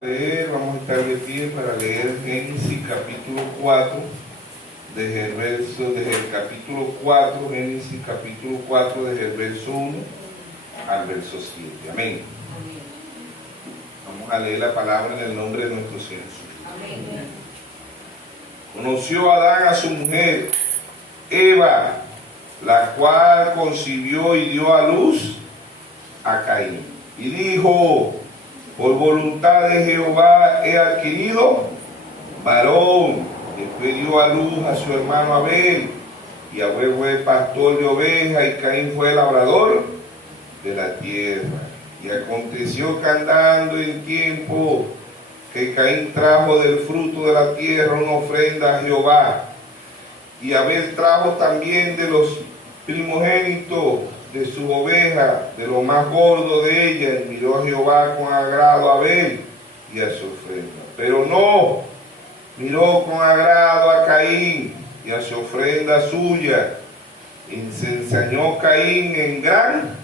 Vamos a estar de pie para leer Génesis capítulo 4, desde el capítulo 4, Génesis capítulo 4, desde el verso 1 al verso 7. Amén. Vamos a leer la palabra en el nombre de nuestro Señor Jesucristo. Conoció Adán a su mujer Eva, la cual concibió y dio a luz a Caín. Y dijo: por voluntad de Jehová he adquirido varón. Después dio a luz a su hermano Abel, y Abel fue pastor de ovejas, y Caín fue labrador de la tierra. Y aconteció que andando en tiempo que Caín trajo del fruto de la tierra una ofrenda a Jehová, y Abel trajo también de los primogénitos de su oveja, de lo más gordo de ella, y miró a Jehová con agrado a Abel y a su ofrenda. Pero no miró con agrado a Caín y a su ofrenda suya. Y se ensañó Caín en gran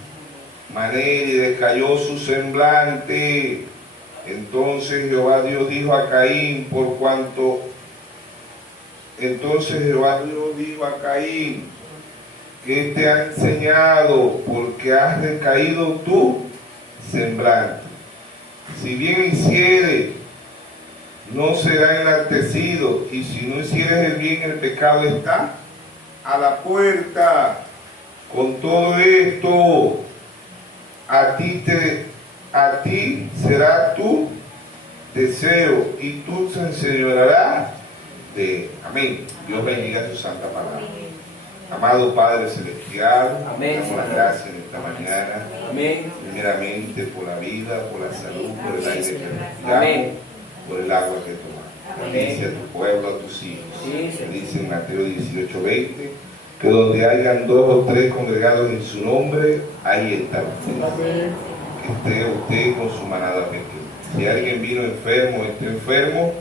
manera y decayó su semblante. Entonces Jehová Dios dijo a Caín, que te ha enseñado, porque has decaído tu semblante. Si bien hiciere, no será enaltecido, y si no hicieres el bien, el pecado está a la puerta. Con todo esto, a ti será tu deseo, y tú se enseñorearás de él. Amén. Dios bendiga su santa palabra. Amado Padre Celestial, amén, damos las gracias en esta mañana, amén, primeramente por la vida, por la salud, por el aire que respiramos, amén, por el agua que tomamos. Bendice a tu pueblo, a tus hijos. Sí, dice en Mateo 18:20, que donde hayan 2 o 3 congregados en su nombre, ahí está usted. Que esté usted con su manada pequeña. Si alguien vino enfermo o está enfermo,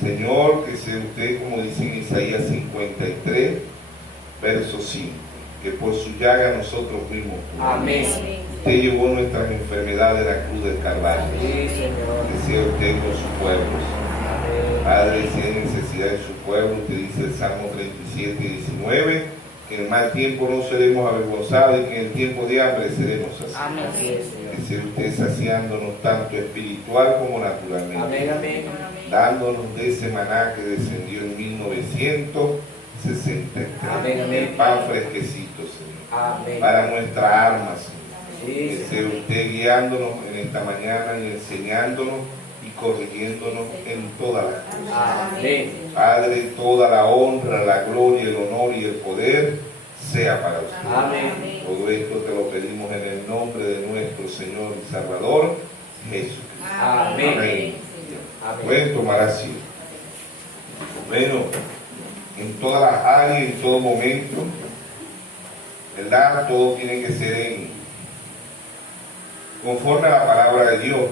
Señor, que sea usted, como dice en Isaías 53, verso 5, que por su llaga nosotros mismos curamos. Amén. Usted llevó nuestras enfermedades a la cruz del Calvario. Sí, Señor. Que sea usted con su pueblo. Padre, si hay necesidad de su pueblo, usted dice el Salmo 37:19, que en el mal tiempo no seremos avergonzados y que en el tiempo de hambre seremos saciados. Amén. Que sea usted saciándonos tanto espiritual como naturalmente. Amén, amén. Dándonos de ese maná que descendió en 1963. Amén, amén. Pan fresquecito, Señor. Amén. Para nuestra alma, Señor. Sí, Que sea usted guiándonos en esta mañana y enseñándonos y corrigiéndonos en todas las cosas. Amén. Padre, toda la honra, la gloria, el honor y el poder sea para usted. Amén. Todo esto te lo pedimos en el nombre de nuestro Señor y Salvador, Jesucristo. Amén. Amén. Amén. Pueden tomar así. Bueno, en todas las áreas, en todo momento, ¿verdad? Todo tiene que ser conforme a la palabra de Dios.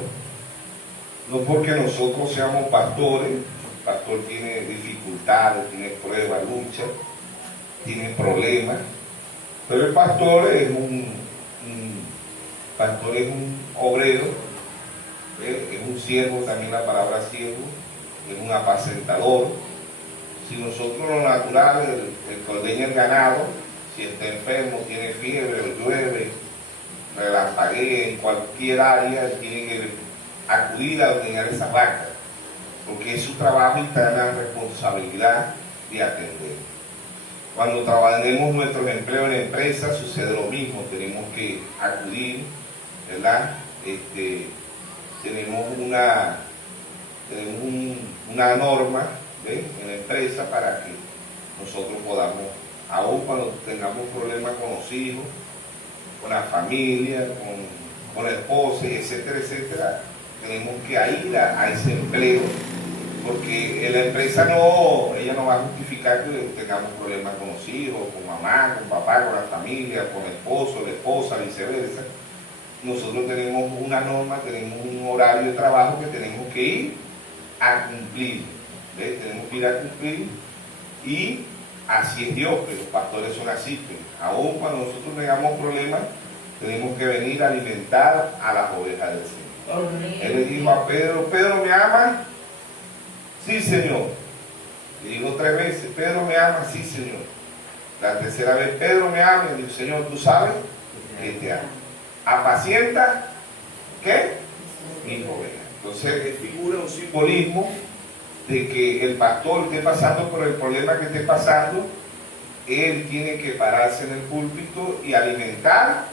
No porque nosotros seamos pastores, el pastor tiene dificultades, tiene pruebas, luchas, tiene problemas, pero el pastor es un obrero, es un siervo, también la palabra siervo, es un apacentador. Si nosotros lo natural, el que ordeña el ganado, si está enfermo, tiene fiebre, o llueve, relampaguea en cualquier área, tiene que acudir a ordeñar esa vaca, porque es su trabajo y está en la responsabilidad de atender. Cuando trabajemos nuestros empleos en empresas sucede lo mismo, tenemos que acudir, ¿verdad? Tenemos una norma, ¿ves?, en la empresa para que nosotros podamos, aún cuando tengamos problemas con los hijos, con la familia, con la esposa, etcétera, etcétera, tenemos que ir a ese empleo, porque en la empresa ella no va a justificar que tengamos problemas con los hijos, con mamá, con papá, con la familia, con el esposo, la esposa, viceversa. Nosotros tenemos una norma, tenemos un horario de trabajo que tenemos que ir a cumplir. ¿Ves? Tenemos que ir a cumplir, y así es Dios, que los pastores son así, que aún cuando nosotros tengamos problemas, tenemos que venir a alimentar a las ovejas del Señor. Él le dijo a Pedro, Pedro, ¿me ama? Sí, Señor. Le dijo 3 veces, Pedro, ¿me ama? Sí, Señor. La tercera vez, Pedro, ¿me ama? Le dijo, Señor, tú sabes que te amo. Apacienta, ¿qué? Mis ovejas. Entonces, figura un simbolismo de que el pastor esté pasando por el problema que esté pasando, él tiene que pararse en el púlpito y alimentar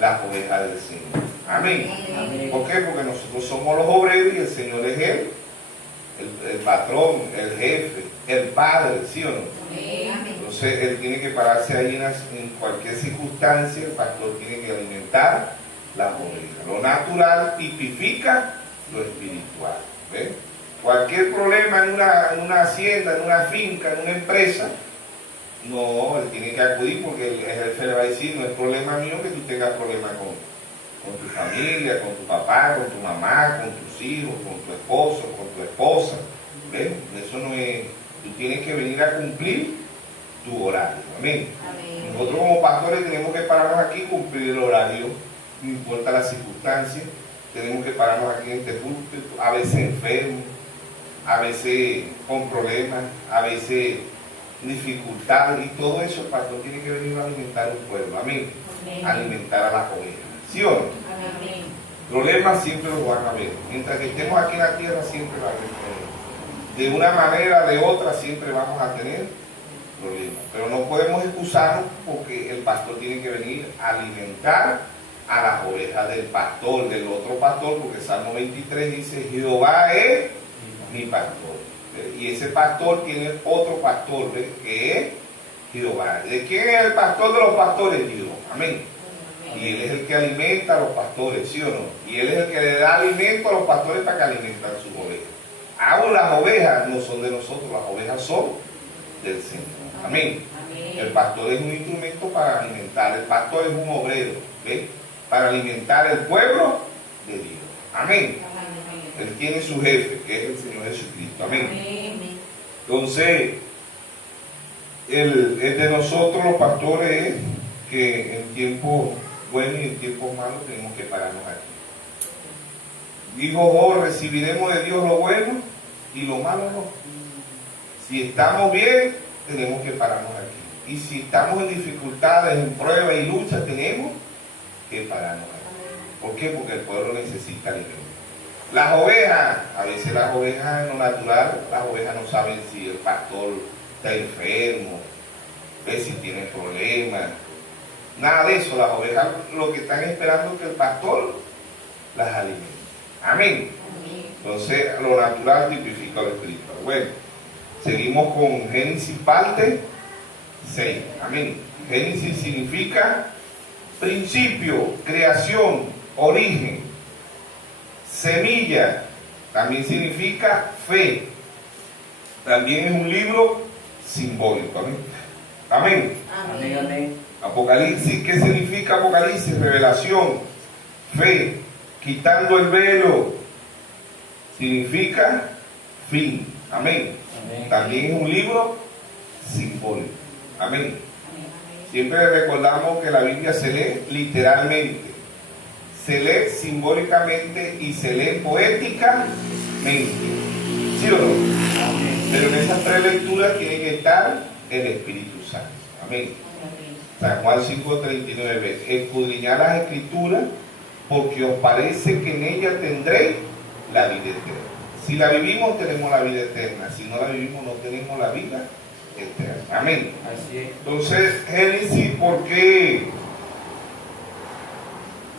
las ovejas del Señor. Amén. Amén. ¿Por qué? Porque nosotros somos los obreros y el Señor es él, el patrón, el jefe, el padre, ¿sí o no? Entonces él tiene que pararse ahí en cualquier circunstancia, el pastor tiene que alimentar las ovejas. Lo natural tipifica lo espiritual. ¿Ves? Cualquier problema en una hacienda, en una finca, en una empresa, no, él tiene que acudir porque el jefe le va a decir, no es problema mío que tú tengas problemas con tu familia, con tu papá, con tu mamá, con tus hijos, con tu esposo, con tu esposa. ¿Ves? Eso no es, tú tienes que venir a cumplir tu horario. Amén. Nosotros como pastores tenemos que pararnos aquí y cumplir el horario, no importa la circunstancia, tenemos que pararnos aquí en este púlpito, a veces enfermos, a veces con problemas, a veces dificultades, y todo eso el pastor tiene que venir a alimentar un pueblo, amén, alimentar a las ovejas, ¿sí o no? Amén. Problemas siempre los van a ver, mientras que estemos aquí en la tierra siempre va a haber problemas, de una manera o de otra siempre vamos a tener problemas, pero no podemos excusarnos porque el pastor tiene que venir a alimentar a las ovejas del pastor, del otro pastor, porque Salmo 23 dice, Jehová es mi pastor. Y ese pastor tiene otro pastor, ¿ves? Que es Jehová. ¿De quién es el pastor de los pastores? Dios. Amén. Y él es el que alimenta a los pastores, ¿sí o no? Y él es el que le da alimento a los pastores para que alimenten sus ovejas. Aún las ovejas no son de nosotros, las ovejas son del Señor. Amén. El pastor es un instrumento para alimentar, el pastor es un obrero, ¿ves? Para alimentar el pueblo de Dios. Amén. Él tiene su jefe, que es el Señor Jesucristo. Amén. Entonces, el de nosotros los pastores es que en tiempos buenos y en tiempos malos tenemos que pararnos aquí. Dijo Job, recibiremos de Dios lo bueno y lo malo no. Si estamos bien, tenemos que pararnos aquí. Y si estamos en dificultades, en pruebas y luchas, tenemos que pararnos aquí. ¿Por qué? Porque el pueblo necesita alimento. Las ovejas, a veces las ovejas en lo natural, las ovejas no saben si el pastor está enfermo, ve si tiene problemas, nada de eso. Las ovejas lo que están esperando es que el pastor las alimente. Amén. Entonces lo natural tipifica lo espiritual. Bueno, seguimos con Génesis parte 6. Amén. Génesis significa principio, creación, origen. Semilla también significa fe. También es un libro simbólico. Amén. Amén. Amén. Amén. Apocalipsis, ¿qué significa Apocalipsis? Revelación, fe, quitando el velo, significa fin. Amén. Amén. También es un libro simbólico. Amén. Siempre recordamos que la Biblia se lee literalmente, se lee simbólicamente y se lee poéticamente. ¿Sí o no? Amén. Pero en esas 3 lecturas tiene que estar el Espíritu Santo. Amén. San Juan 5:39. Escudriñad las Escrituras, porque os parece que en ellas tendréis la vida eterna. Si la vivimos, tenemos la vida eterna. Si no la vivimos, no tenemos la vida eterna. Amén. Así es. Entonces, Génesis, ¿por qué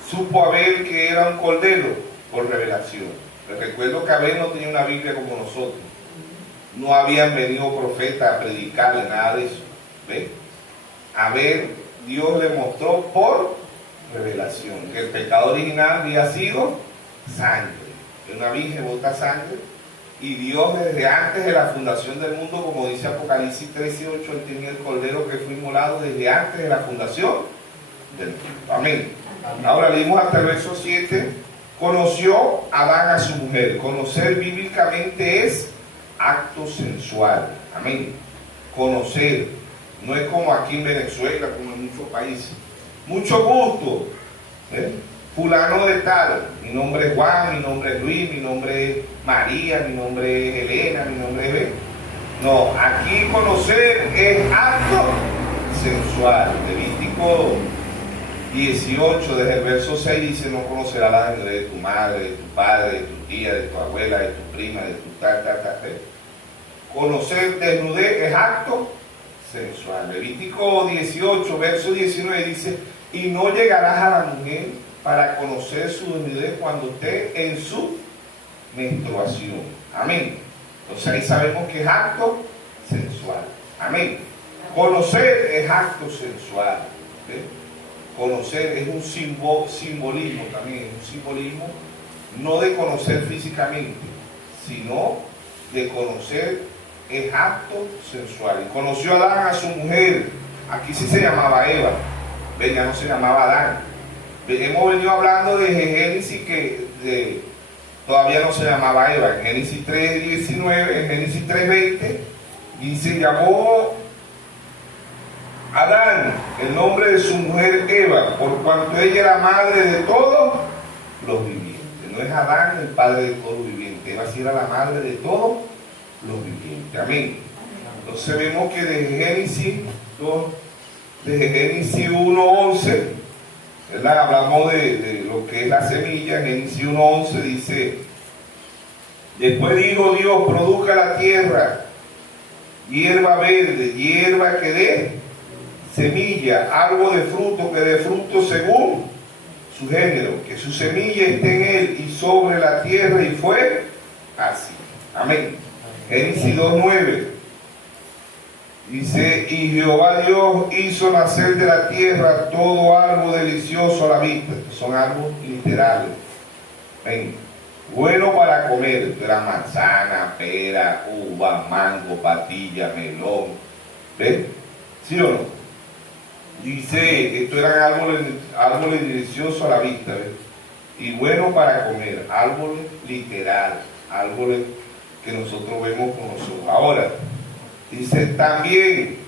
supo Abel que era un cordero? Por revelación. Les recuerdo que Abel no tenía una Biblia como nosotros. No habían venido profetas a predicarle nada de eso. ¿Ves? Abel, Dios le mostró por revelación que el pecado original había sido sangre. Que una virgen bota sangre. Y Dios desde antes de la fundación del mundo, como dice Apocalipsis 13:8, Él tenía el cordero que fue inmolado desde antes de la fundación del mundo. Amén. Ahora leímos hasta el verso 7. Conoció Adán a su mujer. Conocer bíblicamente es acto sensual. Amén. Conocer. No es como aquí en Venezuela, como en muchos países. Mucho gusto. fulano de tal, mi nombre es Juan, mi nombre es Luis, mi nombre es María, mi nombre es Elena, mi nombre es B. No, aquí conocer es acto sensual. Levítico 18, desde el verso 6 dice: no conocerás la desnudez de tu madre, de tu padre, de tu tía, de tu abuela, de tu prima, de tu tal. Conocer desnudez es acto sensual. Levítico 18, verso 19 dice: y no llegarás a la mujer para conocer su desnudez cuando esté en su menstruación. Amén. Entonces ahí sabemos que es acto sensual. Amén. Conocer es acto sensual. ¿Sí? Conocer es un simbolismo también, es un simbolismo no de conocer físicamente, sino de conocer es acto sensual. Y conoció Adán a su mujer, aquí sí se llamaba Eva, ya no se llamaba Adán. Hemos venido hablando de Génesis que todavía no se llamaba Eva. En Génesis 3:19, en Génesis 3:20 dice: llamó Adán el nombre de su mujer Eva, por cuanto ella era madre de todos los vivientes. No es Adán el padre de todos los vivientes, Eva sí era la madre de todos los vivientes. Amén. Entonces vemos que desde Génesis 1:11, ¿verdad? Hablamos de lo que es la semilla. Génesis 1:11 dice: después dijo Dios, produzca la tierra hierba verde, hierba que dé semilla, algo de fruto que dé fruto según su género, que su semilla esté en él y sobre la tierra, y fue así. Amén. Génesis 2:9 dice: y Jehová Dios hizo nacer de la tierra todo árbol delicioso a la vista. Estos son árboles literales. Amén. Bueno para comer, era manzana, pera, uva, mango, patilla, melón. ¿Ven? ¿Sí o no? Dice, estos eran árboles deliciosos a la vista, ¿ves? Y bueno para comer, árboles literales, árboles que nosotros vemos con nosotros. Ahora, dice también,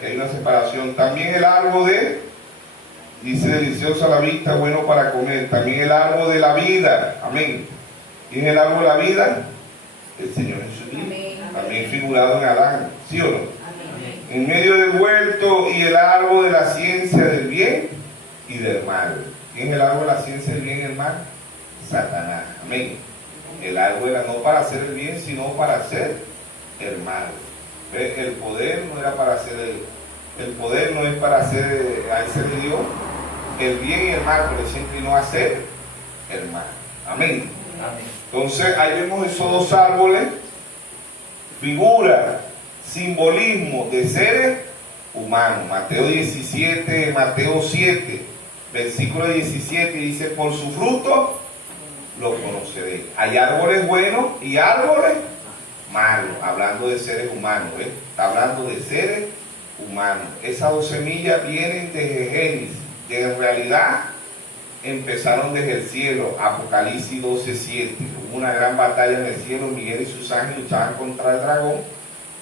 que hay una separación, también el árbol dice delicioso a la vista, bueno para comer, también el árbol de la vida. Amén. ¿Y en el árbol de la vida? El Señor Jesucristo. También figurado en Adán, ¿sí o no? Amén. En medio del huerto y el árbol de la ciencia del bien y del mal. ¿Y en el árbol de la ciencia del bien y el mal? Satanás. Amén. El árbol era no para hacer el bien, sino para hacer el mal. El poder no era para hacer el poder no es para hacer de Dios el bien y el mal, pero se inclinó a hacer el mal. Amén. Amén. Entonces ahí vemos esos dos árboles, figura, simbolismo de seres humanos. Mateo 7, versículo 17 dice: por su fruto lo conoceréis. Hay árboles buenos y árboles malos, hablando de seres humanos, ¿ves? Está hablando de seres humanos. Esas dos semillas vienen desde Génesis, que en realidad empezaron desde el cielo. Apocalipsis 12:7. Hubo una gran batalla en el cielo. Miguel y sus ángeles luchaban contra el dragón,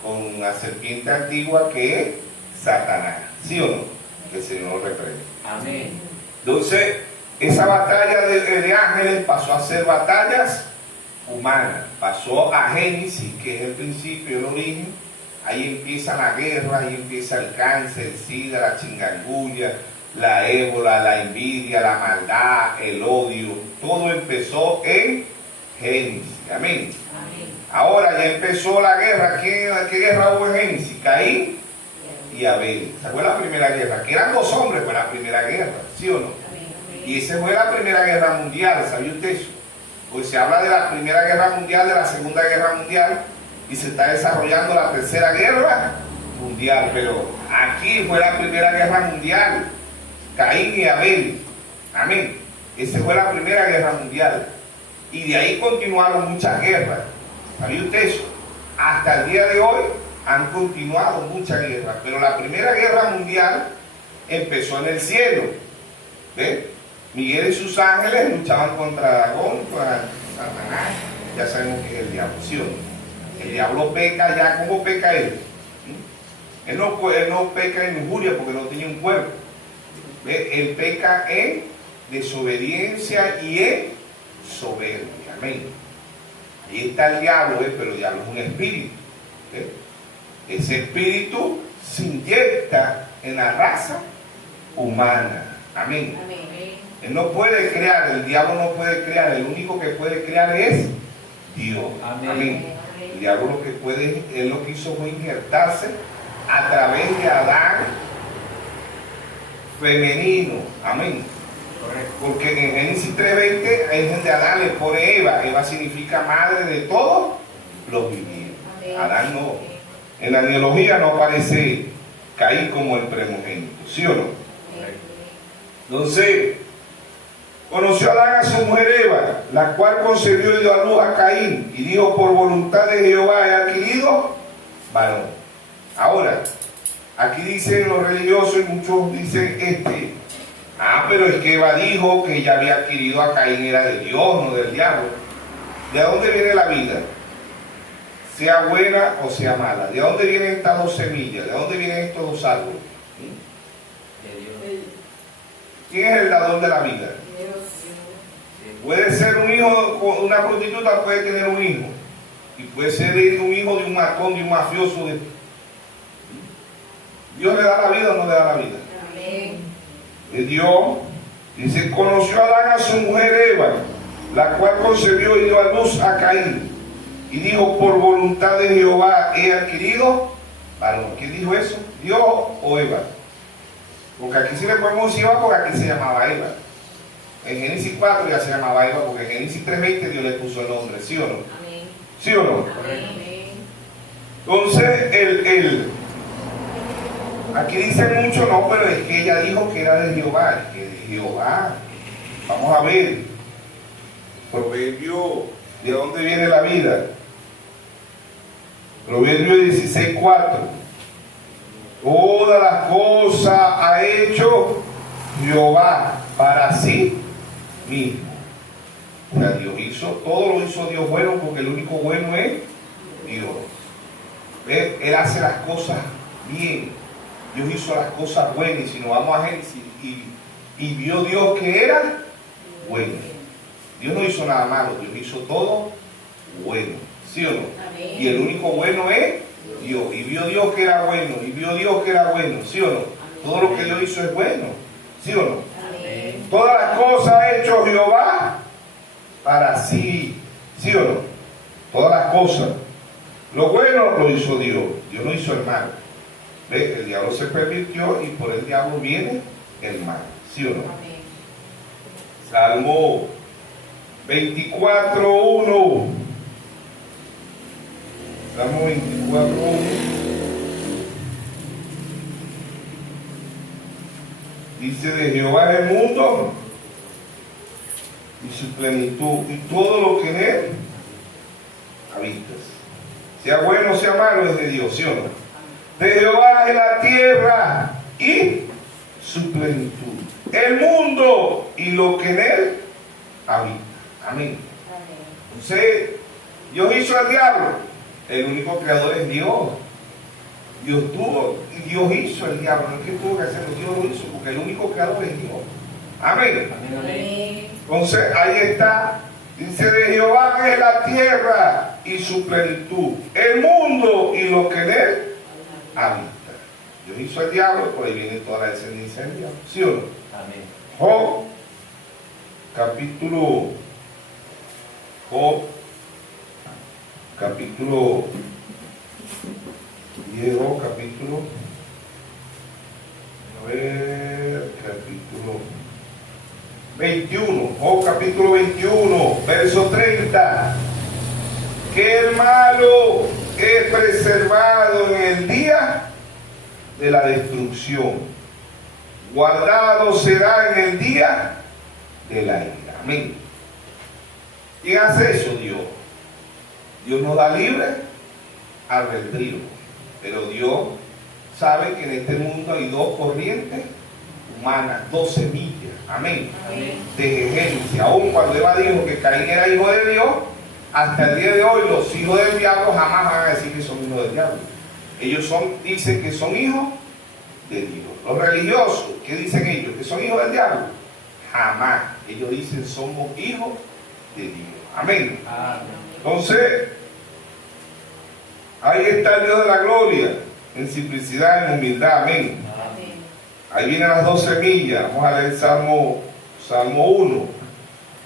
con la serpiente antigua que es Satanás. ¿Sí o no? Que el Señor lo reprende. Amén. Entonces, esa batalla de ángeles pasó a ser batallas humanas. Pasó a Génesis, que es el principio, el origen. Ahí empieza la guerra, ahí empieza el cáncer, el sida, la chingangulla, la ébola, la envidia, la maldad, el odio. Todo empezó en Génesis. Amén. Amén. Ahora ya empezó la guerra. ¿Qué guerra hubo en Génesis? Caín y Abel. ¿Se acuerdan la primera guerra? Que eran dos hombres, fue la primera guerra, ¿sí o no? Amén. Y esa fue la primera guerra mundial, ¿sabía usted eso? Pues se habla de la primera guerra mundial, de la segunda guerra mundial, y se está desarrollando la tercera guerra mundial, pero aquí fue la primera guerra mundial. Caín y Abel. Amén. Esa fue la primera guerra mundial. Y de ahí continuaron muchas guerras. ¿Sabía usted eso? Hasta el día de hoy han continuado muchas guerras. Pero la primera guerra mundial empezó en el cielo. ¿Ve? Miguel y sus ángeles luchaban contra Dragón, contra Satanás. Ya sabemos que es el diablo, ¿sí o no? El diablo peca ya. ¿Cómo peca él? Él no peca en lujuria porque no tiene un cuerpo. Él peca en desobediencia y en soberbia. Amén. Ahí está el diablo, pero el diablo es un espíritu. Ese espíritu se inyecta en la raza humana. Amén. Amén. Él no puede crear, el diablo no puede crear, el único que puede crear es Dios. Amén. Amén. El diablo lo que puede, él lo que hizo fue injertarse a través de Adán femenino. Amén. Correcto. Porque en Génesis 3:20 es donde Adán le pone Eva. Eva significa madre de todos los vivientes. Adán no. En la neología no aparece Caín como el primogénito, ¿sí o no? Entonces, conoció Adán a su mujer Eva, la cual concebió y dio a luz a Caín, y dijo: por voluntad de Jehová he adquirido varón. Ahora, aquí dicen los religiosos, y muchos dicen pero es que Eva dijo que ella había adquirido a Caín, era de Dios, no del diablo. ¿De dónde viene la vida? Sea buena o sea mala. ¿De dónde vienen estas dos semillas? ¿De dónde vienen estos dos árboles? De Dios. ¿Quién es el dador de la vida? Puede ser un hijo, una prostituta puede tener un hijo. Y puede ser un hijo de un matón, de un mafioso. ¿Dios le da la vida o no le da la vida? Amén. De Dios. Dice: conoció Adán a su mujer Eva, la cual concebió y dio a luz a Caín. Y dijo: por voluntad de Jehová he adquirido varón. ¿Quién dijo eso? ¿Dios o Eva? Porque aquí sí le podemos decir Eva, porque aquí se llamaba Eva. En Génesis 4 ya se llamaba Eva, porque en Génesis 3:20 Dios le puso el nombre, ¿sí o no? Amén. ¿Sí o no? Amén. Entonces, aquí dicen mucho, no, pero es que ella dijo que era de Jehová, que de Jehová. Vamos a ver. Proverbio, ¿de dónde viene la vida? Proverbio 16:4. Todas las cosas ha hecho Jehová para sí mismo. O sea, Dios hizo, todo lo hizo Dios bueno, porque el único bueno es Dios. Él hace las cosas bien. Dios hizo las cosas buenas. Y si nos vamos a Génesis, y vio Dios que era bueno. Dios no hizo nada malo, Dios hizo todo bueno. ¿Sí o no? Amén. Y el único bueno es Dios. Y vio Dios que era bueno. Y vio Dios que era bueno. ¿Sí o no? Todo lo que Dios hizo es bueno. ¿Sí o no? Amén. Todas las cosas ha hecho Jehová para sí. ¿Sí o no? Todas las cosas. Lo bueno lo hizo Dios. Dios no hizo el mal. ¿Ve? El diablo se pervirtió y por el diablo viene el mal. ¿Sí o no? Amén. Salmo 24:1. Salmo 24:1. Dice: de Jehová es el mundo y su plenitud y todo lo que en él habitas. Sea bueno o sea malo, es de Dios, ¿sí o no? De Jehová es la tierra y su plenitud, el mundo y lo que en él habita. Amén. Entonces, Dios hizo al diablo. El único creador es Dios. Dios tuvo y Dios hizo el diablo. No es que tuvo que hacerlo, Dios lo hizo, porque el único creador es Dios. Amén. Amén. Entonces, ahí está. Dice: de Jehová es la tierra y su plenitud, el mundo y lo que en él habita. Dios hizo el diablo, por ahí viene toda la descendencia del diablo. ¿Sí o no? Amén. Job, capítulo 10, capítulo, capítulo 21, Job capítulo 21, verso 30, que el malo es preservado en el día de la destrucción, guardado será en el día de la ira. Amén. ¿Quién hace eso? Dios. Dios nos da libre albedrío, pero Dios sabe que en este mundo hay dos corrientes humanas, dos semillas. Amén. Amén. De Génesis. Aún cuando Eva dijo que Caín era hijo de Dios, hasta el día de hoy los hijos del diablo jamás van a decir que son hijos del diablo. Ellos dicen que son hijos de Dios. Los religiosos, ¿qué dicen ellos? Que son hijos del diablo. Jamás. Ellos dicen somos hijos de Dios. Amén. Amén. Entonces, ahí está el Dios de la gloria, en simplicidad, en humildad. Amén. Amén. Ahí vienen las dos semillas. Vamos a leer Salmo 1.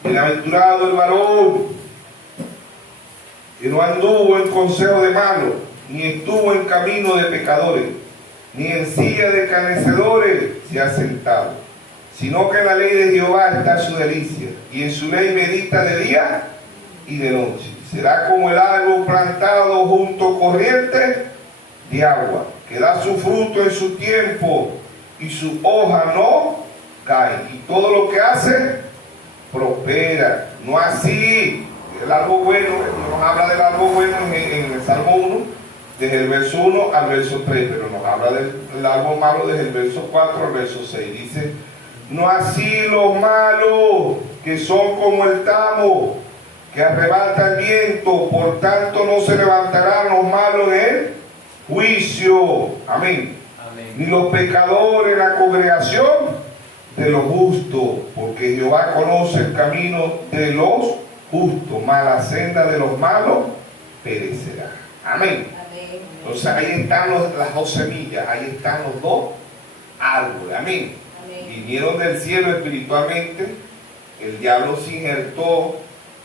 Bienaventurado el varón que no anduvo en consejo de malos, ni estuvo en camino de pecadores, ni en silla de escarnecedores se ha sentado, sino que en la ley de Jehová está su delicia, y en su ley medita de día y de noche. Será como el árbol plantado junto a corrientes de agua, que da su fruto en su tiempo, y su hoja no cae, y todo lo que hace prospera. No así el árbol bueno. Nos habla del árbol bueno en el Salmo 1, desde el verso 1 al verso 3, pero nos habla del árbol malo desde el verso 4 al verso 6. Dice: no así los malos, que son como el tamo que arrebata el viento, por tanto no se levantarán los malos en el juicio. Amén. Amén. Ni los pecadores en la congregación de los justos, porque Jehová conoce el camino de los justos, mas la senda de los malos perecerá. Amén. Amén. Entonces ahí están las dos semillas, ahí están los dos árboles. Amén. Amén. Vinieron del cielo espiritualmente. El diablo se injertó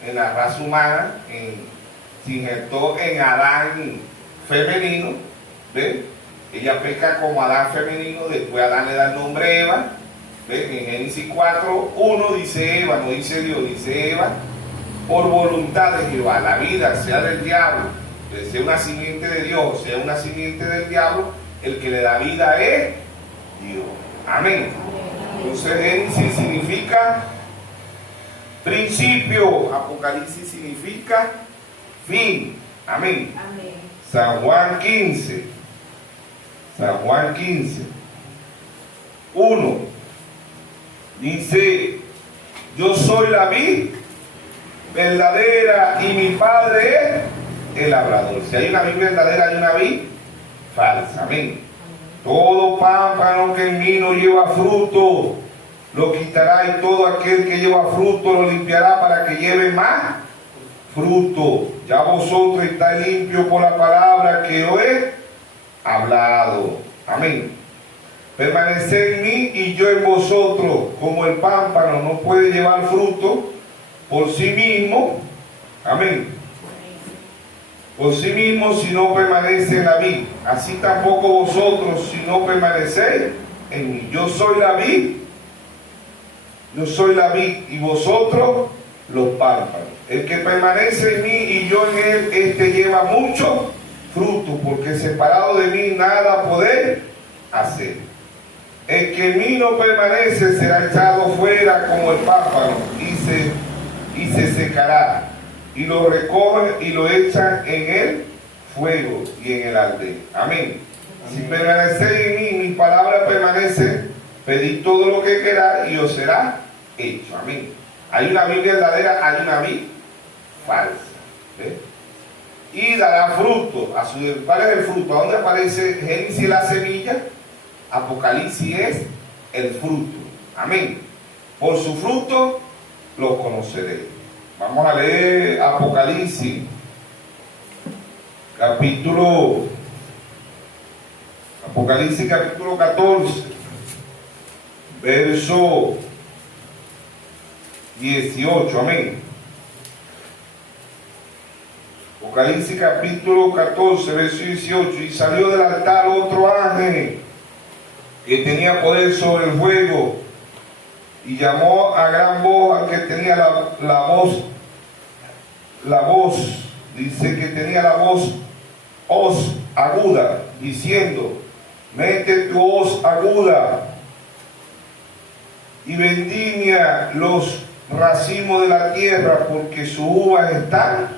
en la raza humana, se injertó en Adán femenino. ¿Ven? Ella peca como Adán femenino, después Adán le da el nombre Eva. ¿Ven? En Génesis 4:1 dice Eva, no dice Dios, dice Eva, por voluntad de Jehová. La vida, sea del diablo, sea una simiente de Dios, sea una simiente del diablo, el que le da vida es Dios. Amén. Entonces Génesis significa principio, Apocalipsis significa fin. Amén. Amén. San Juan 15, 1 dice: yo soy la vid verdadera y mi padre es el labrador. Si hay una vid verdadera, hay una vid falsa. Amén. Todo pámpano que en mí no lleva fruto lo quitará, y todo aquel que lleva fruto lo limpiará para que lleve más fruto. Ya vosotros estáis limpios por la palabra que os he hablado. Amén. Permaneced en mí y yo en vosotros. Como el pámpano no puede llevar fruto por sí mismo, amén, por sí mismo, si no permanece en la vid, así tampoco vosotros si no permanecéis en mí. Yo soy la vid y vosotros los pámpanos. El que permanece en mí y yo en él, este lleva mucho fruto, porque separado de mí nada podéis hacer. El que en mí no permanece será echado fuera como el pámpano y se secará, y lo recogen y lo echan en el fuego y en el alde. Amén. Si permanecéis en mí, mi palabra permanece, pedid todo lo que queráis y os será hecho. Amén. Hay una vid verdadera, hay una vid falsa. ¿Ves? Y dará fruto. ¿Cuál es el fruto? ¿A dónde aparece Génesis la semilla? Apocalipsis es el fruto. Amén. Por su fruto los conoceréis. Vamos a leer Apocalipsis capítulo 14, verso 18. Amén. Apocalipsis capítulo 14, verso 18. Y salió del altar otro ángel que tenía poder sobre el fuego, y llamó a gran voz al que tenía la voz, dice que tenía la voz aguda, diciendo: mete tu hoz aguda y vendimia los racimos de la tierra, porque sus uvas están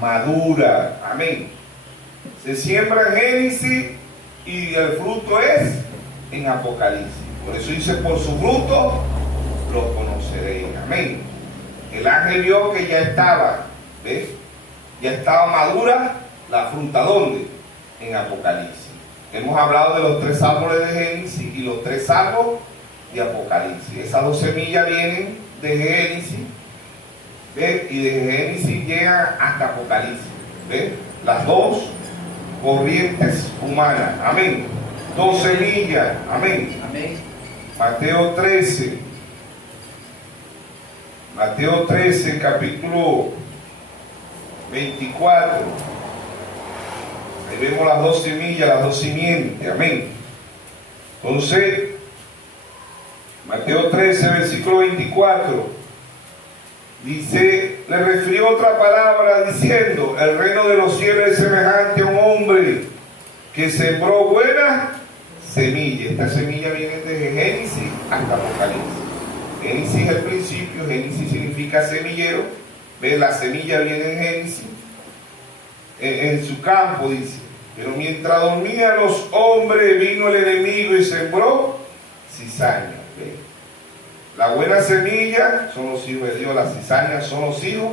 maduras. Amén. Se siembra en Génesis y el fruto es en Apocalipsis. Por eso dice: por su fruto los conoceréis. Amén. El ángel vio que ya estaba, ¿ves? Ya estaba madura la fruta. ¿Dónde? En Apocalipsis. Hemos hablado de los 3 árboles de Génesis, y los 3 árboles y Apocalipsis. Esas dos semillas vienen de Génesis, ¿ve? Y de Génesis llegan hasta Apocalipsis, ¿ve? Las dos corrientes humanas, amén. Dos semillas, amén. Amén. Mateo 13, capítulo 24. Ahí vemos las dos semillas, las dos simientes, amén. Entonces, Mateo 13, versículo 24, dice, le refirió otra palabra diciendo, el reino de los cielos es semejante a un hombre que sembró buena semilla. Esta semilla viene desde Génesis hasta Apocalipsis. Génesis es el principio, Génesis significa semillero. ¿Ves? La semilla viene en Génesis, en su campo, dice. Pero mientras dormían los hombres, vino el enemigo y sembró cizaña. ¿Ves? La buena semilla son los hijos de Dios, las cizañas son los hijos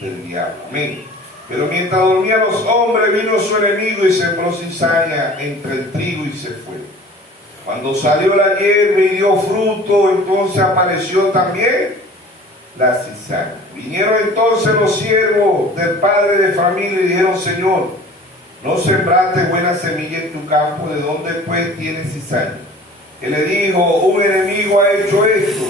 del diablo. Amén. Pero mientras dormían los hombres, vino su enemigo y sembró cizaña entre el trigo y se fue. Cuando salió la hierba y dio fruto, entonces apareció también la cizaña. Vinieron entonces los siervos del padre de familia y dijeron, Señor, ¿no sembraste buena semilla en tu campo? ¿De dónde pues tienes cizaña? Él le dijo, un enemigo ha hecho esto.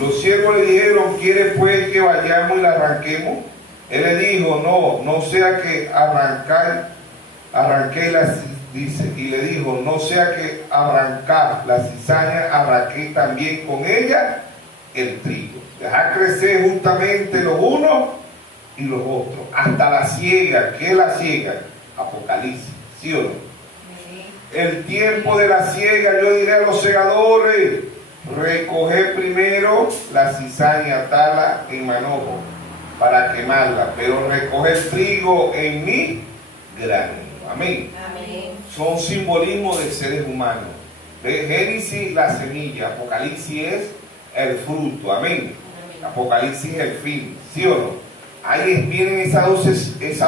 Los siervos le dijeron, ¿quiere pues que vayamos y la arranquemos? Él le dijo, no sea que arranqué la, dice, y le dijo, no sea que arrancar la cizaña, arranqué también con ella el trigo. Dejar crecer justamente los unos y los otros, hasta la siega. ¿Qué es la siega? Apocalipsis, ¿sí o no? El tiempo de la siega, yo diré a los segadores, recoger primero la cizaña, atarla en manojo para quemarla, pero recoger trigo en mi grano. Amén. Amén. Son simbolismos de seres humanos. De Génesis la semilla, Apocalipsis es el fruto. Amén. Apocalipsis es el fin, ¿sí o no? Ahí vienen esas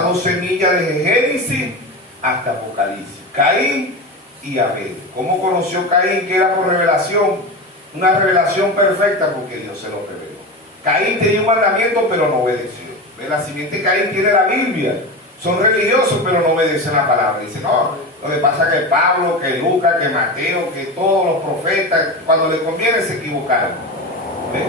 dos semillas de Génesis hasta Apocalipsis. Caín y Abel. ¿Cómo conoció Caín? Que era por revelación, una revelación perfecta, porque Dios se lo reveló. Caín tenía un mandamiento, pero no obedeció. La simiente de Caín tiene la Biblia. Son religiosos, pero no obedecen la palabra. Dice, no, lo que pasa es que Pablo, que Lucas, que Mateo, que todos los profetas, cuando les conviene se equivocaron. ¿Ves?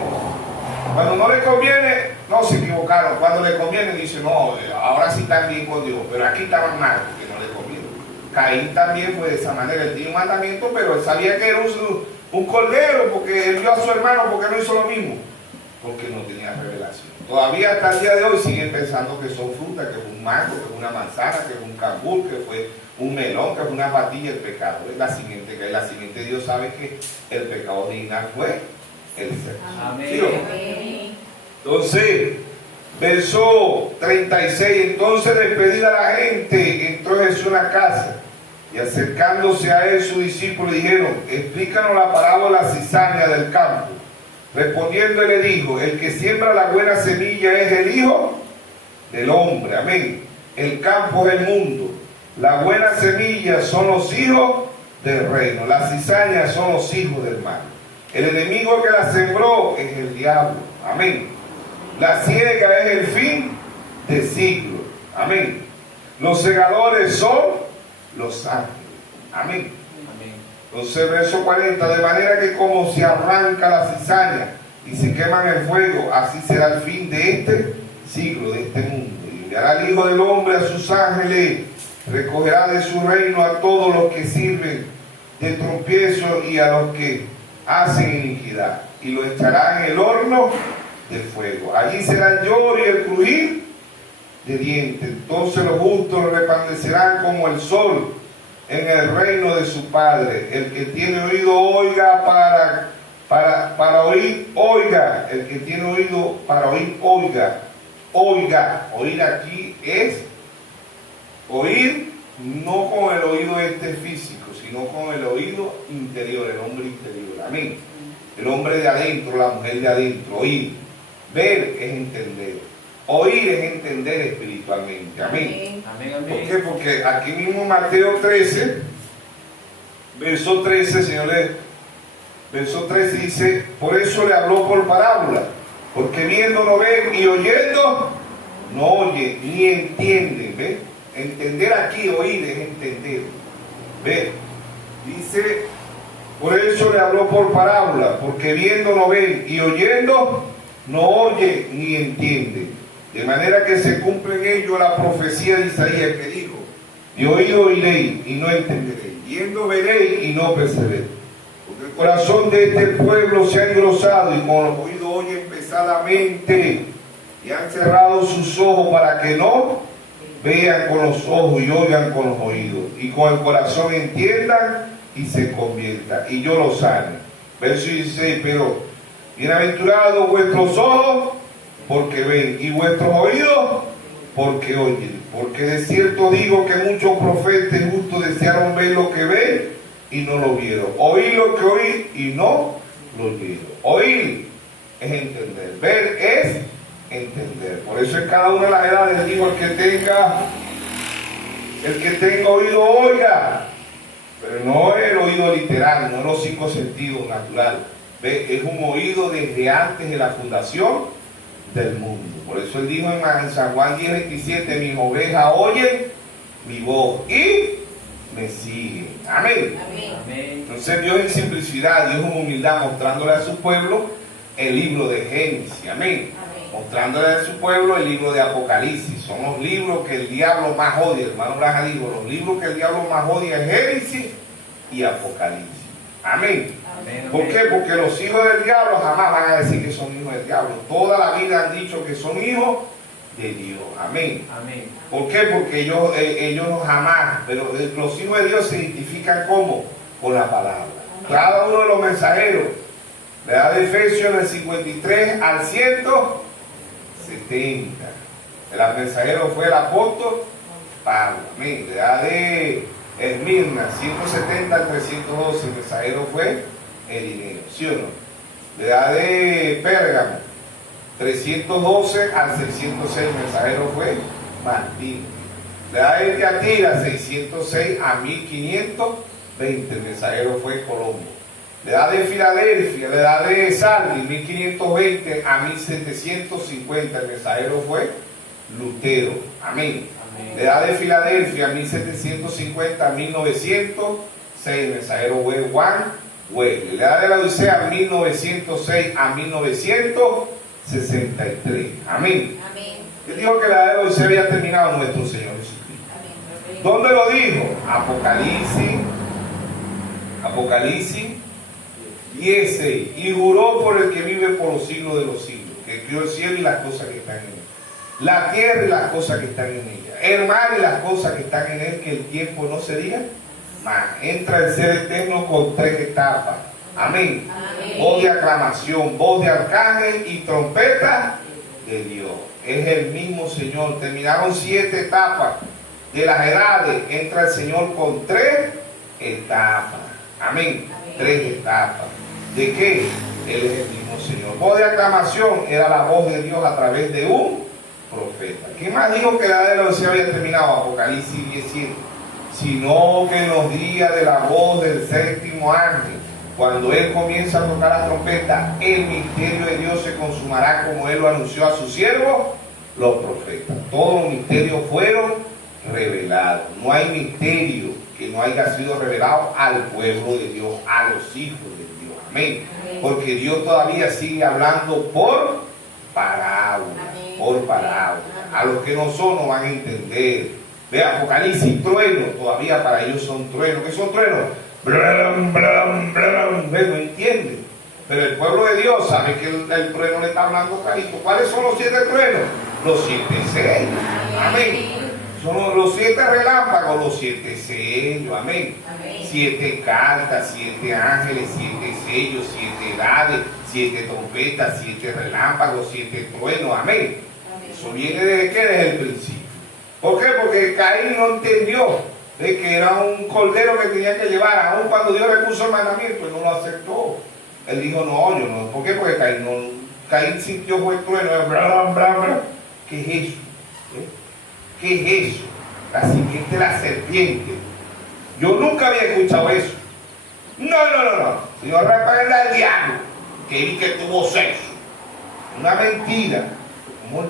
Cuando no les conviene, no se equivocaron. Cuando les conviene, dice, no, ahora sí están bien con Dios, pero aquí estaban mal, porque no les conviene. Caín también fue de esa manera. Él tenía un mandamiento, pero él sabía que era un cordero, porque él vio a su hermano, porque no hizo lo mismo, porque no tenía revelación. Todavía hasta el día de hoy siguen pensando que son frutas, que es un mango, que es una manzana, que es un cambur, que fue un melón, que es una patilla. El pecado es la simiente, que la simiente de Dios sabe que el pecado original fue el sexo. Amén. ¿Sí o no? Entonces, verso 36, entonces despedida la gente, entró Jesús en la casa y acercándose a él sus discípulos dijeron, explícanos la parábola de la cizaña del campo. Respondiendo él le dijo, el que siembra la buena semilla es el Hijo del Hombre, amén. El campo es el mundo, la buena semilla son los hijos del reino, las cizañas son los hijos del mal. El enemigo que la sembró es el diablo, amén. La siega es el fin del siglo, amén. Los segadores son los ángeles, amén. Entonces, verso 40, de manera que como se arranca la cizaña y se quema en el fuego, así será el fin de este siglo, de este mundo. Y enviará el Hijo del Hombre a sus ángeles, recogerá de su reino a todos los que sirven de tropiezo y a los que hacen iniquidad, y lo echará en el horno de fuego. Allí será el lloro y el crujir de dientes. Entonces los justos resplandecerán como el sol en el reino de su Padre. El que tiene oído oiga para oír, oiga. El que tiene oído para oír, oiga. Oiga. Oír aquí es oír no con el oído físico, sino con el oído interior, el hombre interior. Amén. El hombre de adentro, la mujer de adentro. Oír. Ver es entender. Oír es entender espiritualmente. Amén. Amén, amén. ¿Por qué? Porque aquí mismo Mateo 13, verso 13, el Señor verso 13 dice, por eso le habló por parábola, porque viendo no ven y oyendo no oyen ni entienden. ¿Ve? Entender aquí, oír es entender. ¿Ve? Dice, por eso le habló por parábola, porque viendo no ven y oyendo no oyen ni entienden. De manera que se cumple en ello la profecía de Isaías que dijo, de oído oiréis y no entenderéis, viendo veréis y no perceberéis. Porque el corazón de este pueblo se ha engrosado y con los oídos oyen pesadamente y han cerrado sus ojos para que no vean con los ojos y oigan con los oídos y con el corazón entiendan y se conviertan y yo los sane. Verso 16, pero bienaventurados vuestros ojos porque ven y vuestros oídos porque oyen, porque de cierto digo que muchos profetas justos desearon ver lo que ven y no lo vieron, oír lo que oí y no lo oyeron. Oír es entender, ver es entender. Por eso en cada una de las edades digo, el que tenga oído oiga, pero no el oído literal, no los 5 sentidos naturales. ¿Ve? Es un oído desde antes de la fundación del mundo. Por eso él dijo en San Juan 10:27, mis ovejas oyen mi voz y me siguen. Amén. Amén. Entonces Dios en simplicidad, Dios en humildad, mostrándole a su pueblo el libro de Génesis. Amén. Mostrándole a su pueblo el libro de Apocalipsis. Son los libros que el diablo más odia. El hermano Braja dijo, los libros que el diablo más odia es Génesis y Apocalipsis. Amén. Amén. ¿Por qué? Porque los hijos del diablo jamás van a decir que son hijos del diablo. Toda la vida han dicho que son hijos de Dios. Amén. Amén. ¿Por qué? Porque ellos no jamás, pero los hijos de Dios se identifican ¿cómo? Con la palabra. Cada uno de los mensajeros, le da de Efesios del 53 al 170. El mensajero fue el apóstol Pablo. Amén. Le da de Esmirna 170 al 312, el mensajero fue Irineo, ¿sí o no? Le da de Pérgamo 312 al 606, el mensajero fue Martín. Le da de Tiatira 606 a 1520, el mensajero fue Colombo. Le da de Filadelfia, le da de Sardis 1520 a 1750, el mensajero fue Lutero. Amén. Le da de Filadelfia 1750 a 1906, el mensajero fue Juan Wesley. Le da de la Odisea 1906 a 1963. Amén. Él dijo que la edad de la Odisea había terminado nuestro Señor Jesucristo. ¿Dónde lo dijo? Apocalipsis 16. Y juró por el que vive por los siglos de los siglos, que crió el cielo y las cosas que están en él, la tierra y las cosas que están en ella, el mar y las cosas que están en él, que el tiempo no sería más. Entra el ser eterno con 3 etapas. Amén. Voz de aclamación, voz de arcángel y trompeta de Dios. Es el mismo Señor. Terminaron 7 etapas de las edades. Entra el Señor con 3 etapas. Amén. 3 etapas. ¿De qué? Él es el mismo Señor. Voz de aclamación era la voz de Dios a través de un profeta. ¿Quién más dijo que la edad de la Odisea había terminado? Apocalipsis 17. Sino que en los días de la voz del 7º ángel, cuando él comienza a tocar la trompeta, el misterio de Dios se consumará como él lo anunció a sus siervos, los profetas. Todos los misterios fueron revelados. No hay misterio que no haya sido revelado al pueblo de Dios, a los hijos de Dios. Amén. Porque Dios todavía sigue hablando por parábola, por parábola. A los que no son no van a entender. Ve, Apocalipsis, truenos, todavía para ellos son truenos. ¿Qué son truenos? Blam, blam, blam. Ve, no entienden. Pero el pueblo de Dios sabe que el trueno le está hablando clarito. ¿Cuáles son los 7 truenos? Los 7 sellos. Amén. Son los 7 relámpagos, los 7 sellos. Amén. 7 cartas, 7 ángeles, 7 sellos, 7 edades, 7 trompetas, 7 relámpagos, 7 truenos. Amén. Eso viene desde qué? Desde el principio. ¿Por qué? Porque Caín no entendió de que era un cordero que tenía que llevar, aun cuando Dios le puso el mandamiento, él no lo aceptó. Él dijo, no, yo no. ¿Por qué? Porque Caín sintió fue el trueno. ¿Qué es eso? ¿Qué es eso? La siguiente, la serpiente. Yo nunca había escuchado eso. No. Señor, reprenda al diablo que tuvo sexo. Una mentira. Como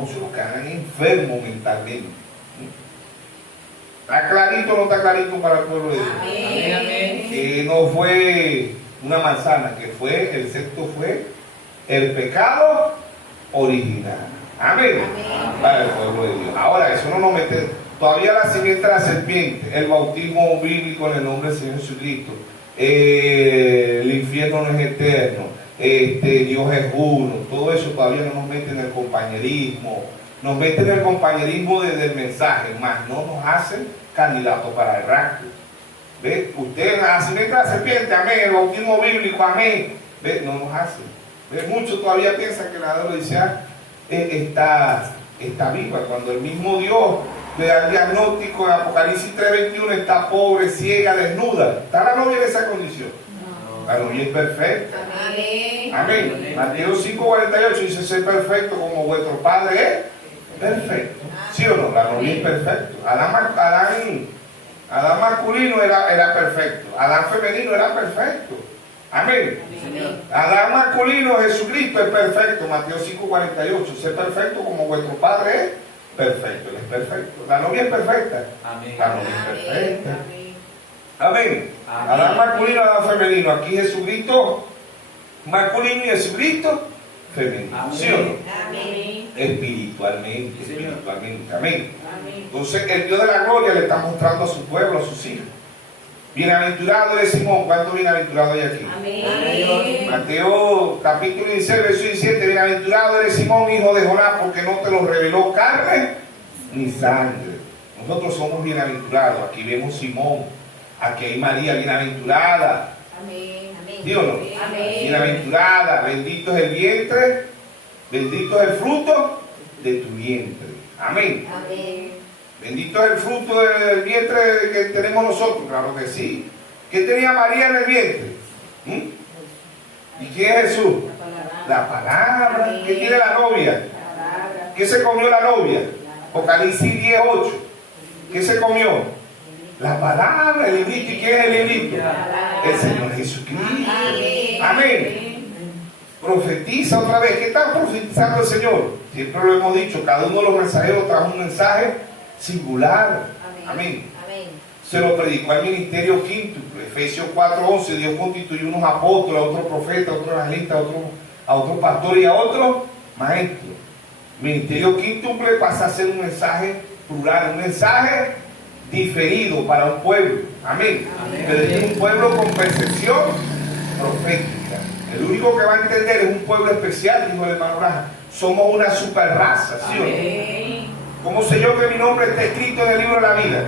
no se lo quedan enfermos mentalmente. ¿Está clarito o no está clarito para el pueblo de Dios? Amén. Que no fue una manzana, que fue, el sexto fue el pecado original. Amén. Para el pueblo de Dios. Ahora, eso no nos mete. Todavía la simiente de la serpiente, el bautismo bíblico en el nombre del Señor Jesucristo, el infierno no es eterno, Dios es uno, todo eso todavía no nos mete en el compañerismo, nos mete en el compañerismo del mensaje, más no nos hacen candidatos para el rapto. ¿Ve? Usted, la simiente de la serpiente, amén, el bautismo bíblico, amén, ¿ve? No nos hacen. ¿Ve? Muchos todavía piensan que la Odisea está viva, cuando el mismo Dios le da el diagnóstico en Apocalipsis 3:21, está pobre, ciega, desnuda. ¿Está la novia en esa condición? No. La novia es perfecta. Amén. Amén. Mateo 5:48 dice: ser perfecto como vuestro Padre es perfecto. ¿Sí o no? La novia es perfecta. Adán masculino era perfecto. Adán femenino era perfecto. Amén. Adán masculino, Jesucristo es perfecto. Mateo 5:48. Ser perfecto como vuestro Padre es perfecto. Él es perfecto. La novia es perfecta. Amén. La novia es perfecta. Amén. Amén. Adán masculino, Adán femenino. Aquí Jesucristo masculino y Jesucristo femenino. Amén. ¿Sí o no? Amén. Espiritualmente, Sí, espiritualmente. Amén. Amén. Entonces el Dios de la gloria le está mostrando a su pueblo, a sus hijos. Bienaventurado es Simón. ¿Cuántos bienaventurados hay aquí? Amén. Mateo capítulo 16, verso 17. Bienaventurado eres Simón, hijo de Jonás, porque no te lo reveló carne ni sangre. Nosotros somos bienaventurados. Aquí vemos Simón. Aquí hay María bienaventurada. Amén. ¿Sí o no? Amén. Bienaventurada. Bendito es el vientre. Bendito es el fruto de tu vientre. Amén. Amén. Bendito es el fruto del vientre que tenemos nosotros. Claro que sí. ¿Qué tenía María en el vientre? ¿Y quién es Jesús? La palabra. ¿Qué tiene la novia? ¿Qué se comió la novia? Apocalipsis 10:8. ¿Qué se comió? La palabra, el librito. ¿Y quién es el librito? El Señor Jesucristo. Amén. Profetiza otra vez. ¿Qué está profetizando el Señor? Siempre lo hemos dicho. Cada uno de los mensajeros trajo un mensaje singular. Amén. Se lo predicó al ministerio quíntuple. Efesios 4:11. Dios constituyó unos apóstoles, a otros profetas, a otros evangelistas, a otros pastores y a otros maestros. Ministerio quíntuple pasa a ser un mensaje plural, un mensaje diferido para un pueblo. Amén. Pero es un pueblo con percepción profética. El único que va a entender es un pueblo especial, dijo el hermano Raja. Somos una super raza, ¿sí o no? ¿Cómo sé yo que mi nombre está escrito en el libro de la vida?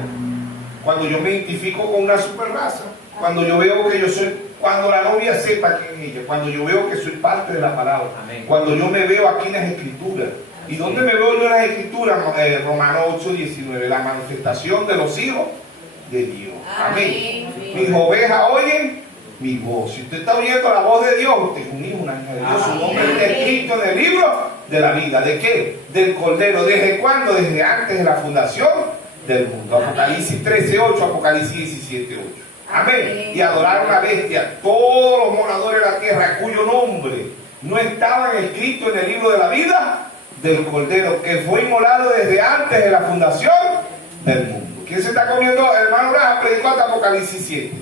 Cuando yo me identifico con una super raza, cuando yo veo que yo soy, cuando la novia sepa quién es ella, cuando yo veo que soy parte de la palabra, cuando yo me veo aquí en las escrituras. ¿Y dónde me veo yo en las escrituras? Romanos 8:19, la manifestación de los hijos de Dios. Amén. Mis ovejas oyen mi voz. Si usted está oyendo la voz de Dios, usted es un hijo, una hija de Dios. Su nombre está escrito en el libro de la vida. ¿De qué? Del Cordero. ¿Desde cuándo? Desde antes de la fundación del mundo. Apocalipsis 13:8, Apocalipsis 17:8. Amén. Y adoraron a la bestia todos los moradores de la tierra, cuyo nombre no estaban escritos en el libro de la vida del Cordero, que fue inmolado desde antes de la fundación del mundo. ¿Quién se está comiendo? El hermano Raja predicó hasta Apocalipsis 7.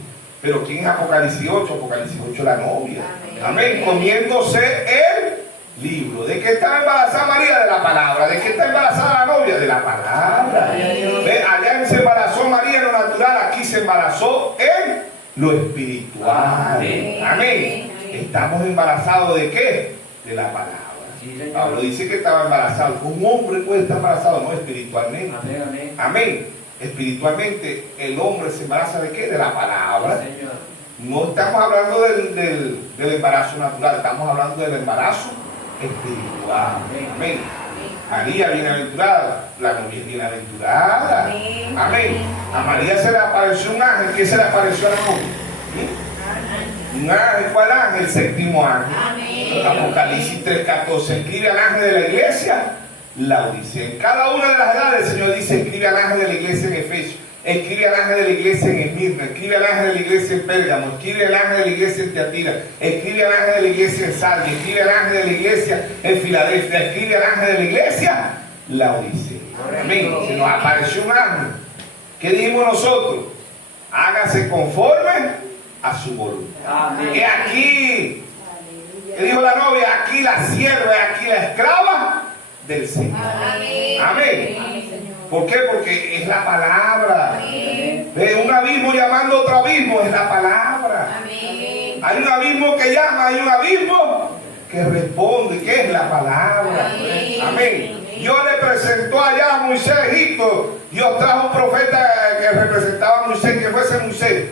Pero ¿quién es Apocalipsis 8? Apocalipsis 8 la novia. Amén. Comiéndose el libro. ¿De qué está embarazada María? De la palabra. ¿De qué está embarazada la novia? De la palabra. ¿Ve? Allá se embarazó María en lo natural, aquí se embarazó en lo espiritual. Amén. ¿Estamos embarazados de qué? De la palabra. Pablo dice que estaba embarazado. Un hombre puede estar embarazado, no espiritualmente. Amén. Espiritualmente el hombre se embaraza de qué? De la palabra. No estamos hablando del embarazo natural, estamos hablando del embarazo espiritual. Amén. María bienaventurada, la novia es bienaventurada. Amén. A María se le apareció un ángel. ¿Qué se le apareció a la novia? Un ángel. ¿Cuál ángel? El séptimo ángel. Apocalipsis 3:14. Escribe al ángel de la iglesia Laodicea. En cada una de las edades el Señor dice: escribe al ángel de la iglesia en Efesios. Escribe al ángel de la iglesia en Esmirna, escribe al ángel de la iglesia en Pérgamo, escribe al ángel de la iglesia en Tiatira, escribe al ángel de la iglesia en Sardes, escribe al ángel de la iglesia en Filadelfia, escribe al ángel de la iglesia Laodicea. Amén. Se nos apareció un ángel. ¿Qué dijimos nosotros? Hágase conforme a su voluntad. Y aquí, ¿qué dijo la novia? Aquí la sierva, aquí la esclava del Señor. Amén. ¿Por qué? Porque es la palabra. Un abismo llamando a otro abismo es la palabra. Hay un abismo que llama, hay un abismo que responde, que es la palabra. Amén. Dios le presentó allá a Moisés a Egipto. Dios trajo un profeta que representaba a Moisés, que fuese Moisés.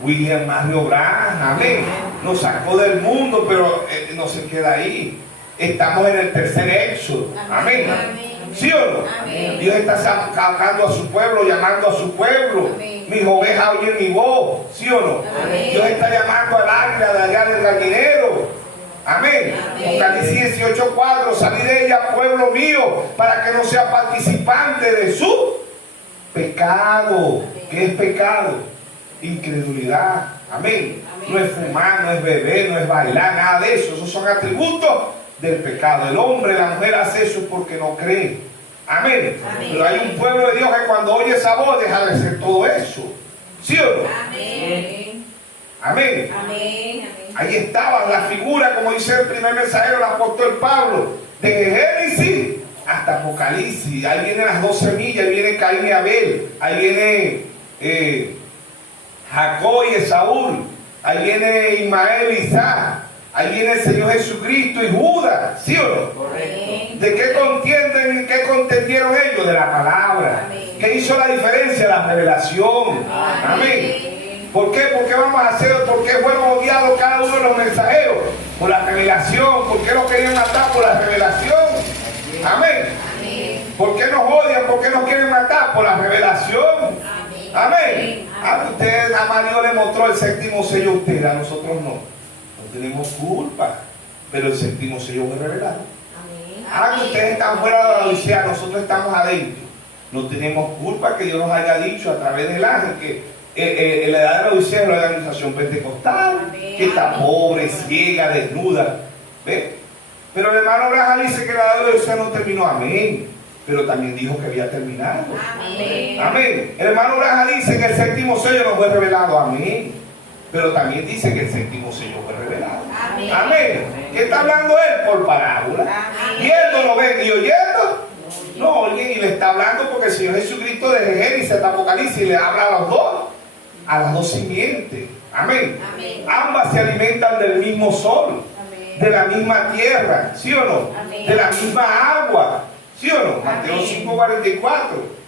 William Mario Branham, amén. Nos sacó del mundo, pero no se queda ahí. Estamos en el tercer éxodo. Amén. ¿Sí o no? Amén. Dios está sacando a su pueblo, llamando a su pueblo. Amén. Mis ovejas oyen mi voz. ¿Sí o no? Amén. Dios está llamando al águila de allá del gallinero. Amén. Apocalipsis 18:4. Salid de ella, pueblo mío, para que no sea participante de su pecado. ¿Qué es pecado? Incredulidad. Amén. No es fumar, no es beber, no es bailar, nada de eso. Esos son atributos del pecado. El hombre, la mujer hace eso porque no cree. Amén. Pero hay un pueblo de Dios que cuando oye esa voz deja de hacer todo eso. ¿Sí o no? Amén. Amén. Amén. Ahí estaba la figura, como dice el primer mensajero, el apóstol Pablo, de Génesis hasta Apocalipsis. Ahí vienen las dos semillas, ahí viene Caín y Abel, ahí viene Jacob y Esaú, ahí viene Ismael y Isaac, ahí viene el Señor Jesucristo y Judas. ¿Sí o no? Correcto. ¿De qué contienden, qué contendieron ellos? De la palabra. Amén. ¿Qué hizo la diferencia? La revelación. Amén. ¿Por qué? ¿Por qué vamos a hacer? ¿Por qué fueron odiados cada uno de los mensajeros? Por la revelación. ¿Por qué los querían matar? Por la revelación. Amén. ¿Por qué nos odian? ¿Por qué nos quieren matar? Por la revelación. Amén. A usted, a Mario le mostró el séptimo sello a usted, a nosotros no. No tenemos culpa. Pero el séptimo sello fue revelado. Que ustedes están fuera de la Odisea, nosotros estamos adentro. No tenemos culpa que Dios nos haya dicho a través del ángel que en la edad de la Odisea es la organización pentecostal, que está pobre, ciega, desnuda. ¿Ve? Pero el hermano Branham dice que la edad de la Odisea no terminó. Amén. Pero también dijo que había terminado. Amén. Amén. El hermano Branham dice que el séptimo sello no fue revelado. Amén. Pero también dice que el séptimo sello fue revelado. Amén. Amén. ¿Qué está hablando él? Por parábola. Viendo, no ven y oyendo. No oyen, y le está hablando porque el Señor Jesucristo desde Génesis hasta Apocalipsis le habla a las dos simientes. Amén. Amén. Ambas se alimentan del mismo sol. Amén. De la misma tierra. ¿Sí o no? Amén. De la misma agua. ¿Sí o no? Mateo 5:44.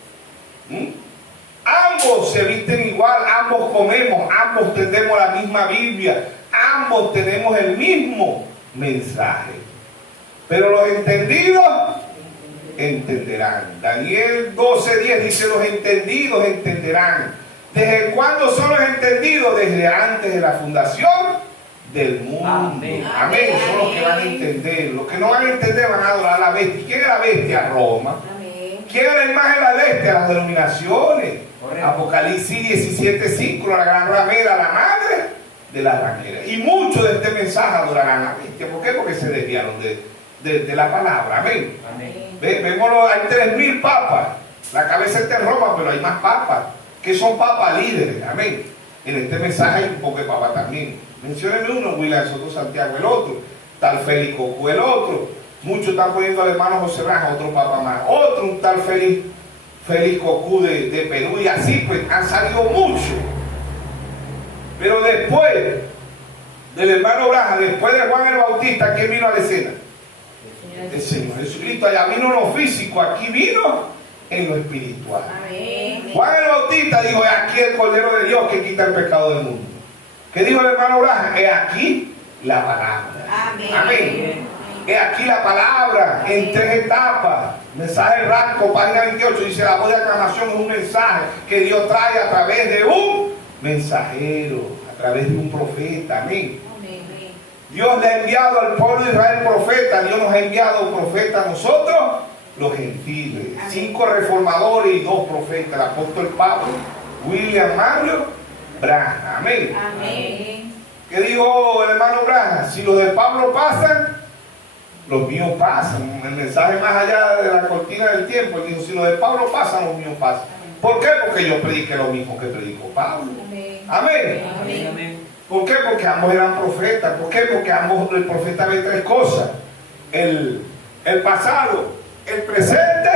Ambos se visten igual, ambos comemos, ambos tenemos la misma Biblia, ambos tenemos el mismo mensaje. Pero los entendidos entenderán. Daniel 12:10 dice: los entendidos entenderán. ¿Desde cuándo son los entendidos? Desde antes de la fundación del mundo. Amén. Amén. Son los que van a entender. Los que no van a entender van a adorar a la bestia. ¿Quién es la bestia? Roma. Amén. ¿Quién es la imagen de la bestia? Las denominaciones. Correcto. Apocalipsis 17:5, la gran ramera, la madre de la ramera. Y muchos de este mensaje adorarán a la bestia. ¿Por qué? Porque se desviaron de la palabra. Amén. Amén. Vémoslo, hay 3.000 papas. La cabeza está en Roma, pero hay más papas. Que son papas líderes. Amén. En este mensaje hay un poco de papa también. Menciónenme uno: William Soto Santiago, el otro. Tal Félix Cocu, el otro. Muchos están poniendo al hermano José Raja, otro papa más. Otro, un tal Félix Cocu de Perú. Y así pues han salido muchos. Pero después del hermano Braja, después de Juan el Bautista, ¿quién vino a la escena? El Señor Jesucristo. Allá vino en lo físico, aquí vino en lo espiritual. Amén. Juan el Bautista dijo: es aquí el Cordero de Dios que quita el pecado del mundo. ¿Qué dijo el hermano Braja? Es aquí la palabra. Amén. Amén. Es aquí la palabra en 3 etapas. Mensaje Rasco, página 28, dice: la voz de aclamación es un mensaje que Dios trae a través de un mensajero, a través de un profeta. Amén. Dios le ha enviado al pueblo de Israel profeta. Dios nos ha enviado profeta a nosotros los gentiles. Amén. 5 reformadores y 2 profetas, el apóstol Pablo, William Mario Branham. Amén. Amén. ¿Qué dijo el hermano Branham? Si los de Pablo pasan, los míos pasan. El mensaje más allá de la cortina del tiempo, él dijo, si los de Pablo pasan, los míos pasan. ¿Por qué? Porque yo prediqué lo mismo que predicó Pablo. Amén. Amén. Amén. ¿Por qué? Porque ambos eran profetas. ¿Por qué? Porque ambos, el profeta ve 3 cosas. El pasado, el presente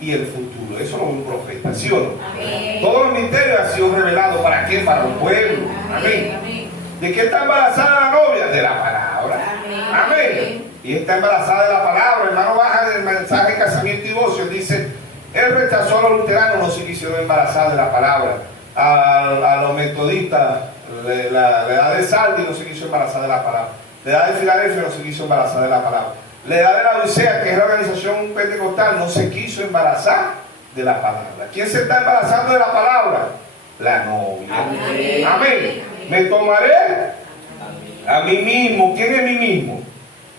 y el futuro. Eso es un profeta, ¿sí o no? Amén. Todos los misterios han sido revelados. ¿Para qué? Para un pueblo. Amén. Amén. ¿De qué está embarazada la novia? De la palabra. Amén. Amén. Y está embarazada de la palabra. Hermano, baja del mensaje de casamiento y divorcio. Él dice, él rechazó a los luteranos, no se quisieron embarazar de la palabra. A los metodistas, la edad de Sardi no se quiso embarazar de la palabra. La edad de Filadelfia no se quiso embarazar de la palabra. La edad de la Odisea, que es la organización pentecostal, no se quiso embarazar de la palabra. ¿Quién se está embarazando de la palabra? La novia. Amén. Amén. Me tomaré a mí mismo. ¿Quién es mí mismo?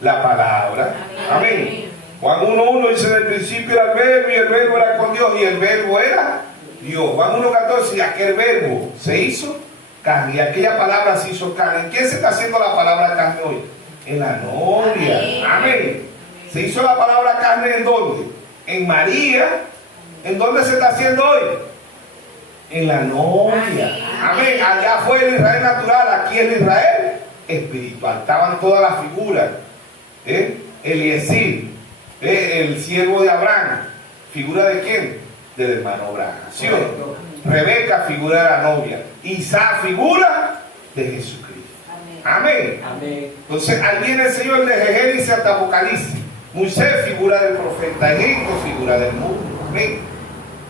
La palabra. Amén. Juan 1.1 dice, en el principio era el verbo y el verbo era con Dios y el verbo era Dios. Juan 1.14 dice, aquel verbo se hizo carne y aquella palabra se hizo carne. ¿En quién se está haciendo la palabra carne hoy? En la novia. Amén. Amén. ¿Se hizo la palabra carne en dónde? En María. ¿En dónde se está haciendo hoy? En la novia. Amén. Allá fue el Israel natural, aquí el Israel espiritual. Estaban todas las figuras. Eliezer, el siervo de Abraham. ¿Figura de quién? Del hermano Abraham. ¿Sí o no? Rebeca, figura de la novia. Isaac, figura de Jesucristo. Amén. Amén. Entonces ahí viene el Señor desde Génesis hasta Apocalipsis. Moisés, figura del profeta. Egipto, figura del mundo. Amén.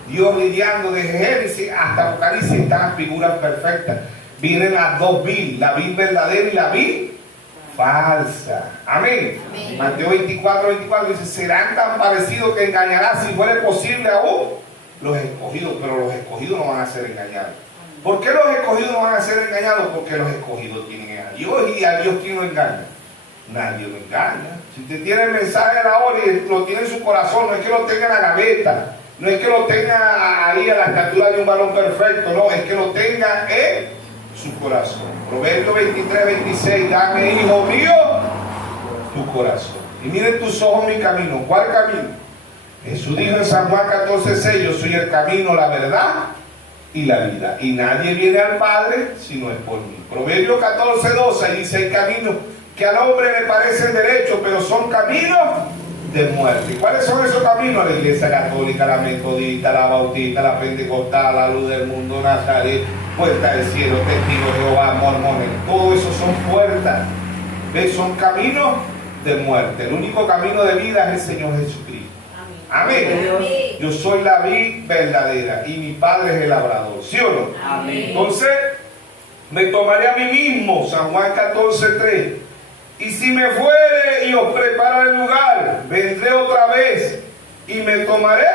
Dios lidiando desde Génesis hasta Apocalipsis, están las figuras perfectas. Vienen las 2 vid, la vid verdadera y la vid falsa. Amén. Amén. Mateo 24 dice, serán tan parecidos que engañarán si fuere posible aún los escogidos, pero los escogidos no van a ser engañados. ¿Por qué los escogidos no van a ser engañados? Porque los escogidos tienen a Dios y a Dios ¿quién lo engaña? Nadie lo engaña. Si usted tiene el mensaje de la hora y lo tiene en su corazón, no es que lo tenga en la gaveta, no es que lo tenga ahí a la estatura de un varón perfecto, no, es que lo tenga en su corazón. Proverbio 23:26, dame, hijo mío, tu corazón. Y miren tus ojos mi camino. ¿Cuál camino? Jesús dijo en San Juan 14:6, yo soy el camino, la verdad y la vida. Y nadie viene al Padre si no es por mí. Proverbio 14:12 dice, hay caminos que al hombre le parecen derechos, pero son caminos de muerte. ¿Y cuáles son esos caminos? La Iglesia Católica, la Metodista, la Bautista, la Pentecostal, la Luz del Mundo, Nazaret, Puerta del Cielo, Testigos de Jehová, Mormones. Todo eso son puertas. ¿Ves? Son caminos de muerte. El único camino de vida es el Señor Jesucristo. Amén. Amén. Yo soy la vid verdadera y mi Padre es el labrador. ¿Sí o no? Amén. Entonces, me tomaré a mí mismo, San Juan 14:3. Y si me fuere y os preparo el lugar, vendré otra vez y me tomaré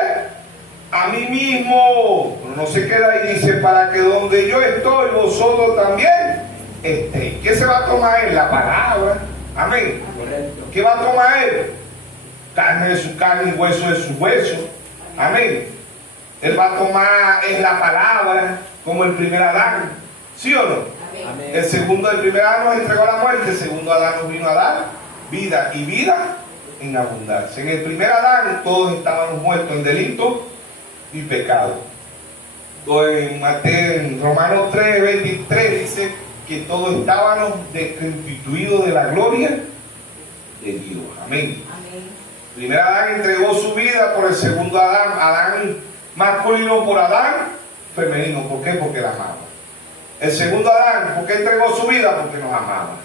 a mí mismo. Pero no se queda ahí, dice, para que donde yo estoy, vosotros también estéis. ¿Qué se va a tomar él? La palabra. Amén. Correcto. ¿Qué va a tomar él? Carne de su carne y hueso de su hueso. Amén. Él va a tomar es la palabra como el primer Adán. ¿Sí o no? Amén. El segundo, el primer Adán nos entregó la muerte, el segundo Adán nos vino a dar vida y vida en abundancia. En el primer Adán todos estábamos muertos en delito y pecado. En Romanos 3:23 dice que todos estábamos destituidos de la gloria de Dios. Amén. Primer Adán entregó su vida por el segundo Adán, Adán masculino por Adán femenino. ¿Por qué? Porque la amaba. El segundo Adán, ¿por qué entregó su vida? Porque nos amaba.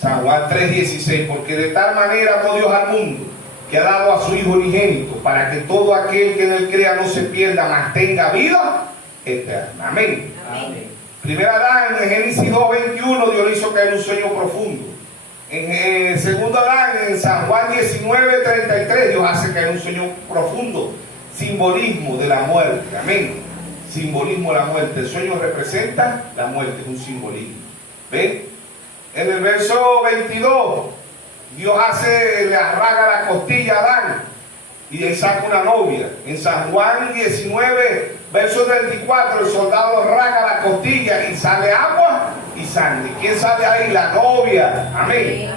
San Juan 3:16, porque de tal manera amó Dios al mundo, que ha dado a su Hijo unigénito, para que todo aquel que en él crea no se pierda, mas tenga vida eterna. Amén. Amén. Primer Adán, en Génesis 2:21, Dios le hizo caer un sueño profundo. En el segundo Adán, en San Juan 19:33, Dios hace caer un sueño profundo. Simbolismo de la muerte. Amén. Simbolismo de la muerte. El sueño representa la muerte, es un simbolismo. ¿Ven? En el verso 22, Dios le arraga la costilla a Adán Y de ahí saca una novia. En San Juan 19, verso 34, el soldado arranca la costilla y sale agua y sangre. ¿Quién sale ahí? La novia. Amén.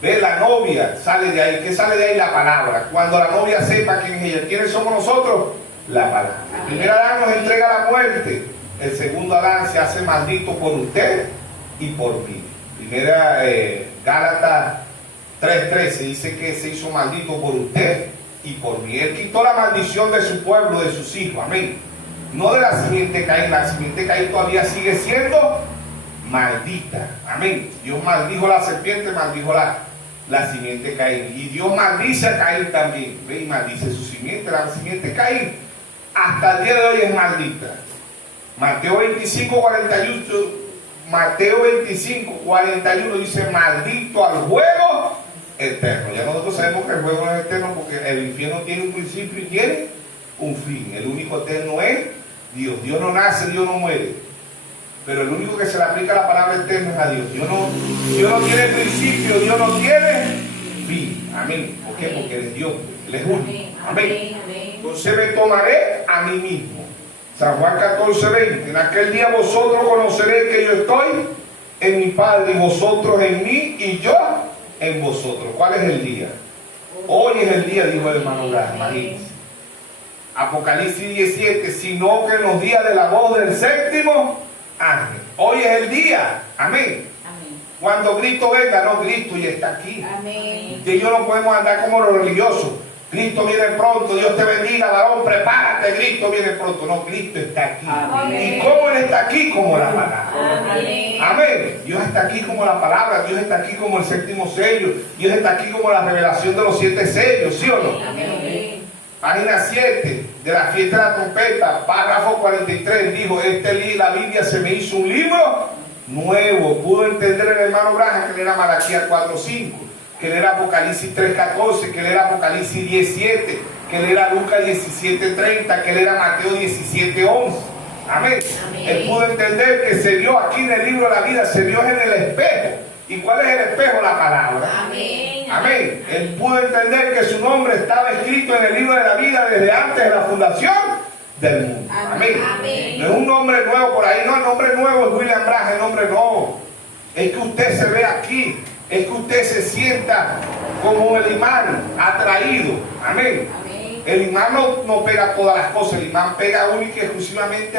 Ve, la novia sale de ahí. ¿Qué sale de ahí? La palabra. Cuando la novia sepa quién es ella, ¿quiénes somos nosotros? La palabra. El primer Adán nos entrega la muerte. El segundo Adán se hace maldito por usted y por mí. Primera Gálatas 3:13 dice que se hizo maldito por usted y por mí. Él quitó la maldición de su pueblo, de sus hijos. Amén. No de la simiente Caín. La simiente Caín todavía sigue siendo maldita. Amén. Dios maldijo la serpiente, maldijo la simiente Caín. Y Dios maldice a Caín también. ¿Ve? Y maldice su simiente. La simiente Caín hasta el día de hoy es maldita. Mateo 25:41 dice: maldito al juego eterno. Ya nosotros sabemos que el juego no es eterno, porque el infierno tiene un principio y tiene un fin. El único eterno es Dios. Dios no nace, Dios no muere, pero el único que se le aplica la palabra eterno es a Dios. Dios no tiene principio, Dios no tiene fin. Amén. ¿Por qué? Porque Él es Dios, Él es único. Amén. Entonces me tomaré a mí mismo. San Juan 14:20. En aquel día vosotros conoceréis que yo estoy en mi Padre y vosotros en mí y yo en vosotros. ¿Cuál es el día? Hoy es el día, dijo el hermano Blas. Imagínense. Apocalipsis 17, sino que en los días de la voz del séptimo ángel. Hoy es el día. Amén. Cuando Cristo venga, no, Cristo ya está aquí. Amén. Usted y yo no podemos andar como los religiosos. Cristo viene pronto, Dios te bendiga, varón, prepárate, Cristo viene pronto. No, Cristo está aquí. Amén. ¿Y cómo Él está aquí? Como la palabra. Amén. Amén. Dios está aquí como la palabra, Dios está aquí como el séptimo sello, Dios está aquí como la revelación de los 7 sellos, ¿sí o no? Amén. Página 7 de la fiesta de la trompeta, párrafo 43, dijo: la Biblia se me hizo un libro nuevo. Pudo entender el hermano Braja que él era Malaquías 4:5, que él era Apocalipsis 3:14, que él era Apocalipsis 10:7, que él era Lucas 17:30, que él era Mateo 17:11. Amén. Amén. Él pudo entender que se vio aquí en el libro de la vida, se vio en el espejo. ¿Y cuál es el espejo? La palabra. Amén. Amén. Él pudo entender que su nombre estaba escrito en el libro de la vida desde antes de la fundación del mundo. Amén. Amén. No es un nombre nuevo por ahí, no, el nombre nuevo es William Braga, el nombre no. Es que usted se ve aquí, es que usted se sienta como el imán atraído. Amén. Amén. El imán no pega todas las cosas, el imán pega única y exclusivamente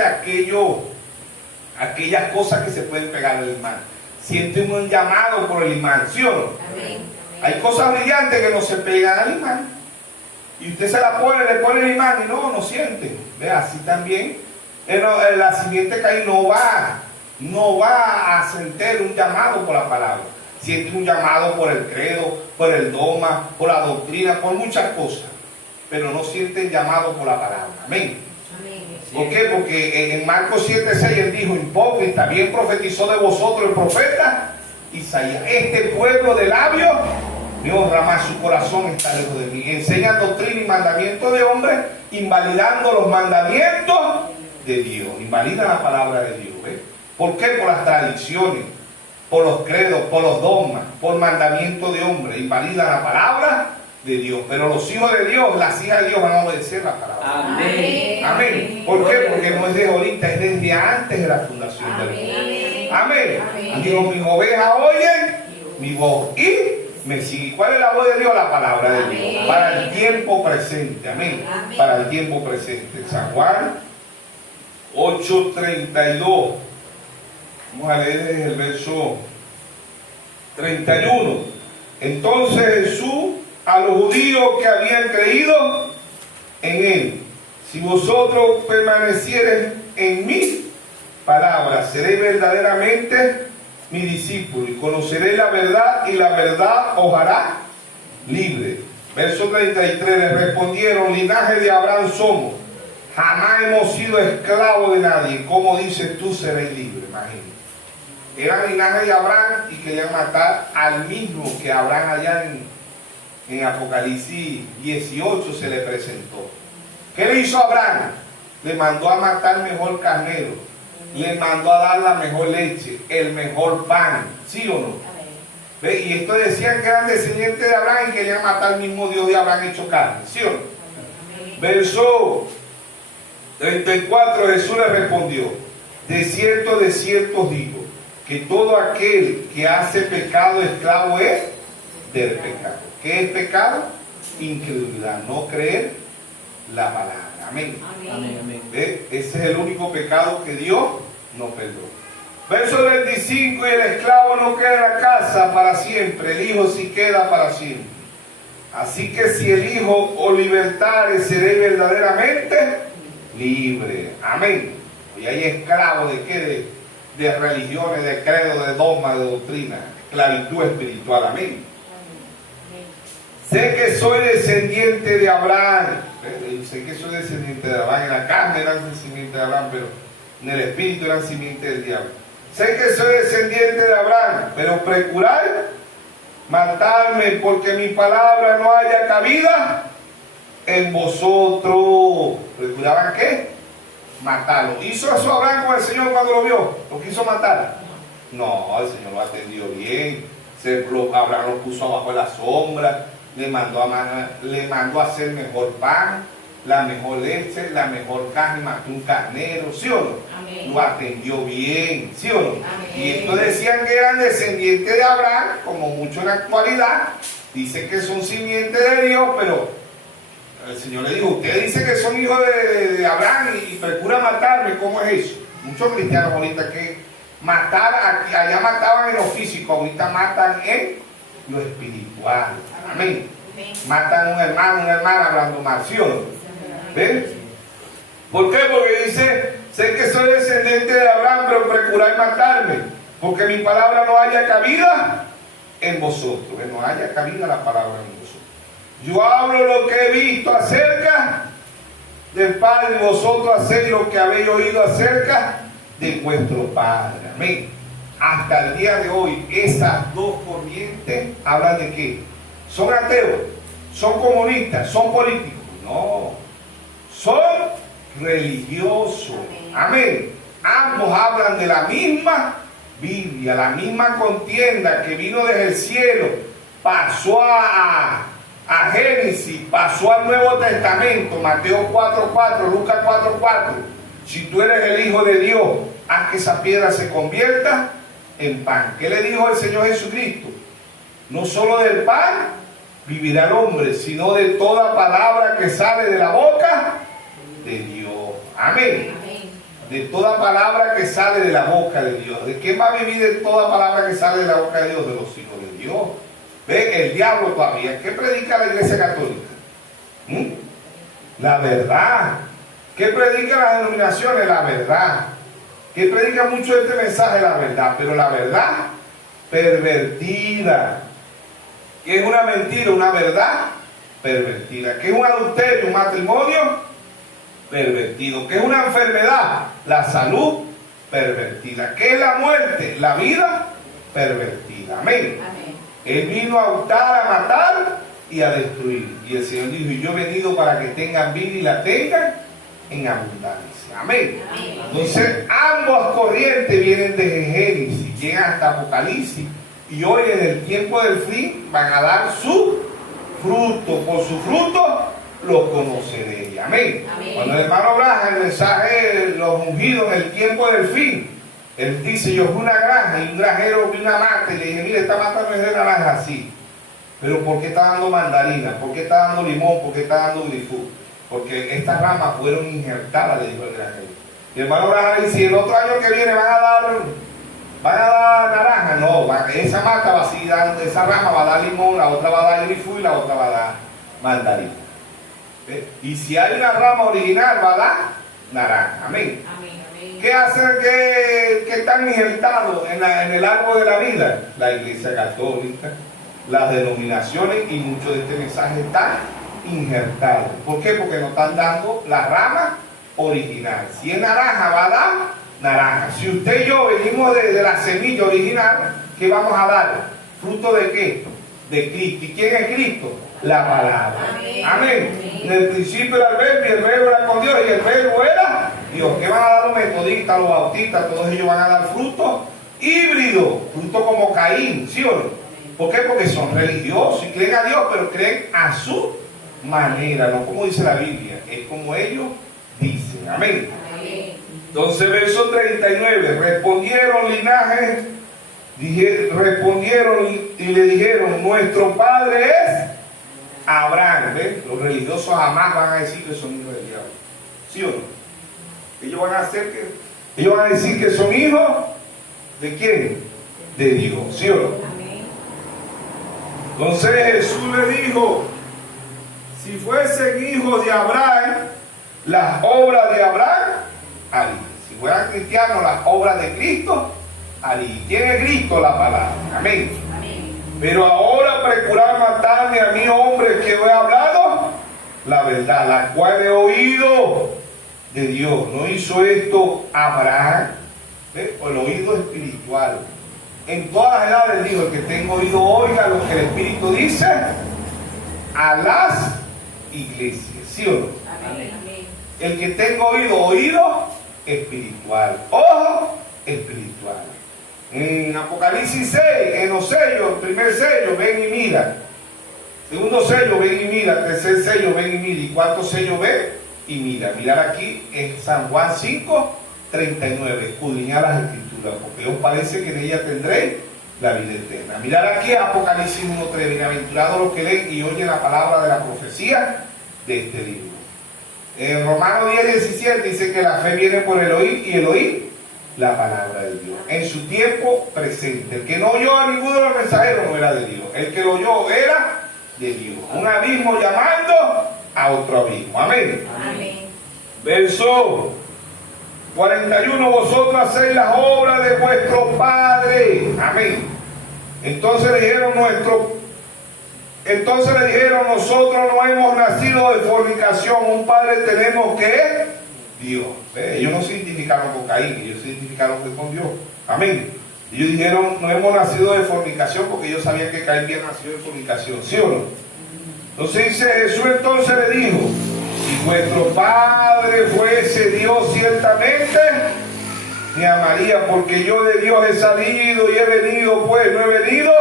aquellas cosas que se pueden pegar al imán. Siente un llamado por el imán, ¿sí o no? Amén. Hay cosas brillantes que no se pegan al imán. Y usted se la pone, le pone el imán y no siente. Vea, así también la simiente Caín no va a sentir un llamado por la palabra. Siente un llamado por el credo, por el dogma, por la doctrina, por muchas cosas. Pero no siente el llamado por la palabra. Amén. ¿Por qué? Porque en Marcos 7:6 él dijo: hipócrita, bien profetizó de vosotros el profeta Isaías. Este pueblo de labios me honra, más su corazón está lejos de mí. Enseñan doctrina y mandamientos de hombres, invalidando los mandamientos de Dios. Invalidan la palabra de Dios. ¿Ve? ¿Por qué? Por las tradiciones, por los credos, por los dogmas, por mandamientos de hombres. Invalidan la palabra de Dios. Pero los hijos de Dios, las hijas de Dios van a obedecer la palabra. Amén. Amén. ¿Por qué? Porque no es de ahorita, es desde antes de la fundación del mundo. Amén. Dijo: mis ovejas oyen mi voz y me siguen. ¿Cuál es la voz de Dios? La palabra de Dios. Para el tiempo presente. Amén. Para el tiempo presente. San Juan 8:32. Vamos a leer desde el verso 31. Entonces Jesús a los judíos que habían creído en él: si vosotros permaneciereis en mis palabras, seréis verdaderamente mi discípulo y conoceréis la verdad, y la verdad os hará libre. Verso 33, le respondieron: linaje de Abraham somos, jamás hemos sido esclavos de nadie. ¿Cómo dices tú seréis libre? Imagínate. Eran linaje de Abraham y querían matar al mismo que Abraham allá en Apocalipsis 18 se le presentó. ¿Qué le hizo Abraham? Le mandó a matar el mejor carnero, le mandó a dar la mejor leche, el mejor pan, ¿sí o no? ¿Ve? Y estos decían que eran descendientes de Abraham y querían matar al mismo Dios de Abraham hecho carne, ¿sí o no? Verso 34, Jesús le respondió: de cierto os digo, que todo aquel que hace pecado, esclavo es del pecado. ¿Qué es pecado? Incredulidad, no creer la palabra. Amén. Amén. Ese es el único pecado que Dios no perdona. Verso 25, y el esclavo no queda en la casa para siempre, el hijo sí queda para siempre. Así que si el hijo os libertare, seréis verdaderamente libre. Amén. Y hay esclavos de qué? De religiones, de credo, de dogma, de doctrina, esclavitud espiritual. Amén. Sé que soy descendiente de Abraham. Sé que soy descendiente de Abraham. En la carne eran descendiente de Abraham, pero en el espíritu eran simiente del diablo. Sé que soy descendiente de Abraham, pero procurad matarme, porque mi palabra no haya cabida en vosotros. ¿Procuraban qué? Matarlo. ¿Hizo eso Abraham con el Señor cuando lo vio? ¿Lo quiso matar? No, el Señor lo atendió bien. Abraham lo puso abajo de la sombra. Le mandó a hacer mejor pan, la mejor leche, la mejor carne, mató un carnero, ¿sí o no? Amén. Lo atendió bien, ¿sí o no? Amén. Y estos decían que eran descendientes de Abraham, como mucho en la actualidad. Dice que son simientes de Dios, pero el Señor le dijo: usted dice que son hijos de Abraham y procura matarme. ¿Cómo es eso? Muchos cristianos ahorita que allá mataban en lo físico, ahorita matan en lo espiritual. Amén. Matan a un hermano, una hermana hablando mal, ¿sí o no? ¿Ven? ¿Por qué? Porque dice: sé que soy descendiente de Abraham, pero procuráis matarme, porque mi palabra no haya cabida en vosotros. No haya cabida la palabra en vosotros. Yo hablo lo que he visto acerca del Padre, y vosotros hacéis lo que habéis oído acerca de vuestro Padre. Amén. Hasta el día de hoy, esas dos corrientes hablan de qué. ¿Son ateos? ¿Son comunistas? ¿Son políticos? No. Son religiosos. Amén. Ambos hablan de la misma Biblia, la misma contienda que vino desde el cielo, pasó a Génesis, pasó al Nuevo Testamento, Mateo 4:4, Lucas 4:4. Si tú eres el Hijo de Dios, haz que esa piedra se convierta en pan. ¿Qué le dijo el Señor Jesucristo? No solo del pan vivirá el hombre, sino de toda palabra que sale de la boca de Dios. Amén. De toda palabra que sale de la boca de Dios. ¿De qué va a vivir de toda palabra que sale de la boca de Dios? De los hijos de Dios. ¿Ve? El diablo todavía. ¿Qué predica la Iglesia Católica? La verdad. ¿Qué predican las denominaciones? La verdad. ¿Qué predica mucho este mensaje? La verdad. Pero la verdad pervertida. ¿Qué es una mentira? Una verdad pervertida. ¿Qué es un adulterio? Un matrimonio pervertido. ¿Qué es una enfermedad? La salud pervertida. ¿Qué es la muerte? La vida pervertida. Amén. Amén. Él vino a hurtar, a matar y a destruir. Y el Señor dijo: y yo he venido para que tengan vida y la tengan en abundancia. Amén. Amén. Entonces, ambas corrientes vienen desde Génesis, llegan hasta Apocalipsis. Y hoy, en el tiempo del fin, van a dar su fruto. Por su fruto los conoceréis. Amén. Amén. Cuando el hermano Branham, el mensaje de los ungidos en el tiempo del fin, él dice: yo fui a una granja y un granjero vi una mata y le dije: mire, esta mata no es de naranja así, pero ¿por qué está dando mandarina? ¿Por qué está dando limón? ¿Por qué está dando grifú? Porque estas ramas fueron injertadas, le dijo el granjero. Y el hermano Branham dice: el otro año que viene van a dar naranja. No, esa mata va a seguir dando, esa rama va a dar limón, la otra va a dar grifú y la otra va a dar mandarina. Y si hay una rama original, va a dar naranja. Amén. Amén. ¿Qué hacen que están injertados en el árbol de la vida? La Iglesia Católica, las denominaciones, y mucho de este mensaje está injertado. ¿Por qué? Porque nos están dando la rama original. Si es naranja, va a dar naranja. Si usted y yo venimos de la semilla original, ¿qué vamos a dar? ¿Fruto de qué? De Cristo. ¿Y quién es Cristo? La palabra. Amén. Amén. En el principio era el verbo, y el verbo era con Dios, y el verbo era Dios. ¿Qué van a dar los metodistas, los bautistas? Todos ellos van a dar fruto híbrido, fruto como Caín, ¿sí o no? ¿Por qué? Porque son religiosos y creen a Dios, pero creen a su manera, no como dice la Biblia. es como ellos dicen. Amén. Amén. Entonces, verso 39, respondieron y le dijeron, nuestro padre es Abraham. ¿Ven? Los religiosos jamás van a decir que son hijos del diablo. ¿Sí o no? Ellos van a decir que son hijos ¿de quién? De Dios. ¿Sí o no? Amén. Entonces Jesús le dijo, si fuesen hijos de Abraham, las obras de Abraham harían. Si fueran cristianos, las obras de Cristo harían. ¿Quién es Cristo? La palabra. Amén. Amén. Pero ahora procurar matarme a mí, hombre, que he hablado la verdad, la cual he oído de Dios. ¿No hizo esto Abraham? ¿Ve? O el oído espiritual. En todas las edades dijo, el que tenga oído oiga lo que el Espíritu dice a las iglesias. ¿Sí o no? Amén. Amén. El que tenga oído espiritual. Ojo espiritual. En Apocalipsis 6, en los sellos, primer sello, ven y mira. Segundo sello, ven y mira. Tercer sello, ven y mira. Y cuarto sello, ven y mira. Mirar aquí en San Juan 5, 39. Escudriñar las escrituras, porque os parece que en ella tendréis la vida eterna. Mirar aquí Apocalipsis 1:3. Bienaventurados los que leen y oyen la palabra de la profecía de este libro. En Romanos 10:17 dice que la fe viene por el oír y el oír la palabra de Dios. En su tiempo presente. El que no oyó a ninguno de los mensajeros no era de Dios. El que lo oyó era de Dios. Un abismo llamando a otro abismo. Amén. Amén. Verso 41. Vosotros hacéis las obras de vuestro Padre. Amén. Entonces le dijeron, nosotros no hemos nacido de fornicación. Un padre tenemos que es Dios. Ellos no se identificaron con Caín, ellos se identificaron con Dios. Amén. Ellos dijeron, no hemos nacido de fornicación, porque ellos sabían que Caín había nacido de fornicación. ¿Sí o no? Entonces dice Jesús, entonces le dijo, si vuestro Padre fuese Dios, ciertamente me amaría, porque yo de Dios he salido y he venido, pues no he venido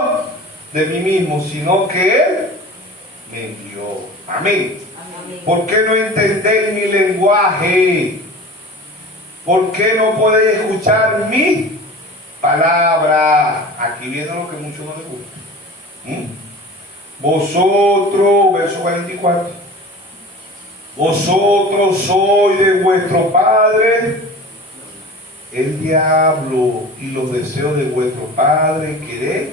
de mí mismo, sino que Él me envió. Amén. Amén. ¿Por qué no entendéis mi lenguaje? ¿Por qué no podéis escuchar mi palabra? Aquí viene lo que a muchos no les gusta. Vosotros, verso 44, vosotros sois de vuestro padre el diablo, y los deseos de vuestro padre queréis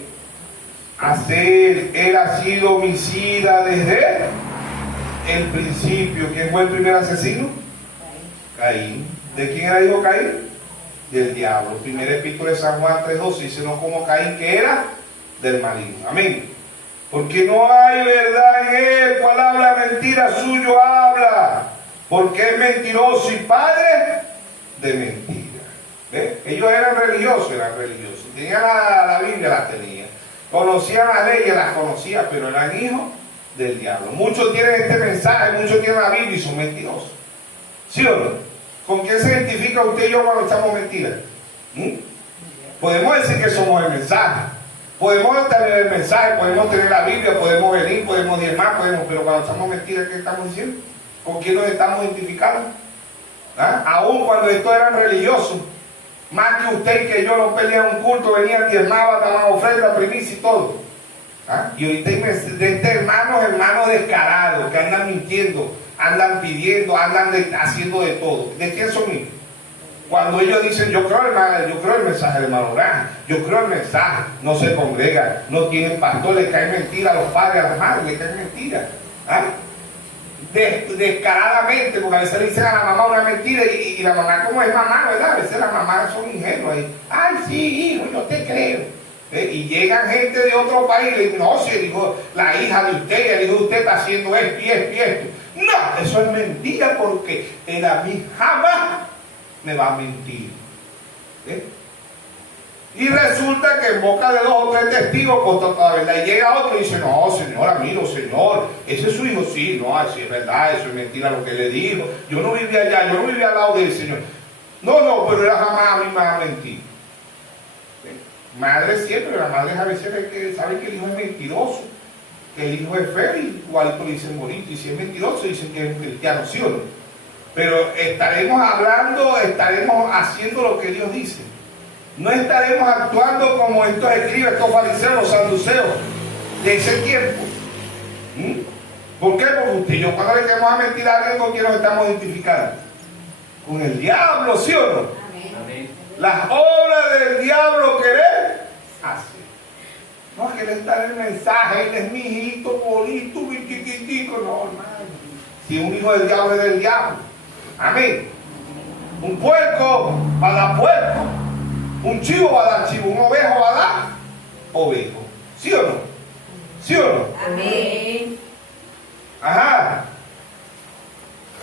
hacer. Él ha sido homicida desde el principio. ¿Quién fue el primer asesino? Caín. ¿De quién era hijo Caín? Del diablo. Primer epístola de San Juan 3:12 dice, no como Caín, que era del maligno. Amén. Porque no hay verdad en él. Cual habla mentira, suyo habla, porque es mentiroso y padre de mentira. ¿Ve? Ellos eran religiosos. Tenían la Biblia, la tenían. Conocían las leyes, las conocían, pero eran hijos del diablo. Muchos tienen este mensaje, muchos tienen la Biblia y son mentirosos. ¿Sí o no? ¿Con quién se identifica usted y yo cuando echamos mentiras? Podemos decir que somos el mensaje. Podemos tener el mensaje, podemos tener la Biblia, podemos venir, podemos diezmar, pero cuando echamos mentiras, ¿qué estamos diciendo? ¿Con quién nos estamos identificando? ¿Ah? Aún cuando estos eran religiosos, más que usted y que yo no peleaban un culto, venían, diezmaban, daban ofrenda, primicia y todo. ¿Ah? Y ahorita hay hermanos descarados que andan mintiendo, andan pidiendo, andan haciendo de todo. ¿De quién son hijos? Cuando ellos dicen, yo creo el mensaje de hermano Grande, yo creo el mensaje, no se congregan, no tienen pastor, les cae mentira a los padres, a las madres, les cae mentira. ¿Ah? Descaradamente, porque a veces le dicen a la mamá una mentira y la mamá, como es mamá, ¿verdad? A veces las mamás son ingenuas. Ay, sí, hijo, yo te creo. Y llegan gente de otro país y le dicen, no, si dijo la hija de usted, el hijo de usted está haciendo esto y esto y esto. No, eso es mentira, porque él a mí jamás me va a mentir. Y resulta que en boca de 2 o 3 testigos consta toda la verdad. Y llega otro y dice, no, señora, mire, señor, ese es su hijo. Sí, no, así es verdad, eso es mentira lo que le dijo. Yo no vivía allá, yo no vivía al lado del Señor. No, pero él jamás a mí me va a mentir. Madres siempre, las madres a veces saben que el hijo es mentiroso. que el hijo es feo, igual lo dicen bonito, y si es mentiroso dicen que es un cristiano, ¿sí o no? Pero estaremos hablando, estaremos haciendo lo que Dios dice. No estaremos actuando como estos escribas, estos fariseos, los saduceos de ese tiempo. ¿Por qué? Porque usted y yo cuando le queremos a mentir a alguien, ¿con quién nos estamos identificando? Con el diablo, ¿sí o no? Amén. Las obras del diablo querer hacer. No, que él está en el mensaje, él es mi hijito, bonito, mi chiquitico. No, hermano. Si un hijo del diablo es del diablo. Amén. Un puerco va a dar puerco. Un chivo va a dar chivo. Un ovejo va a dar ovejo. ¿Sí o no? ¿Sí o no? Amén. Ajá.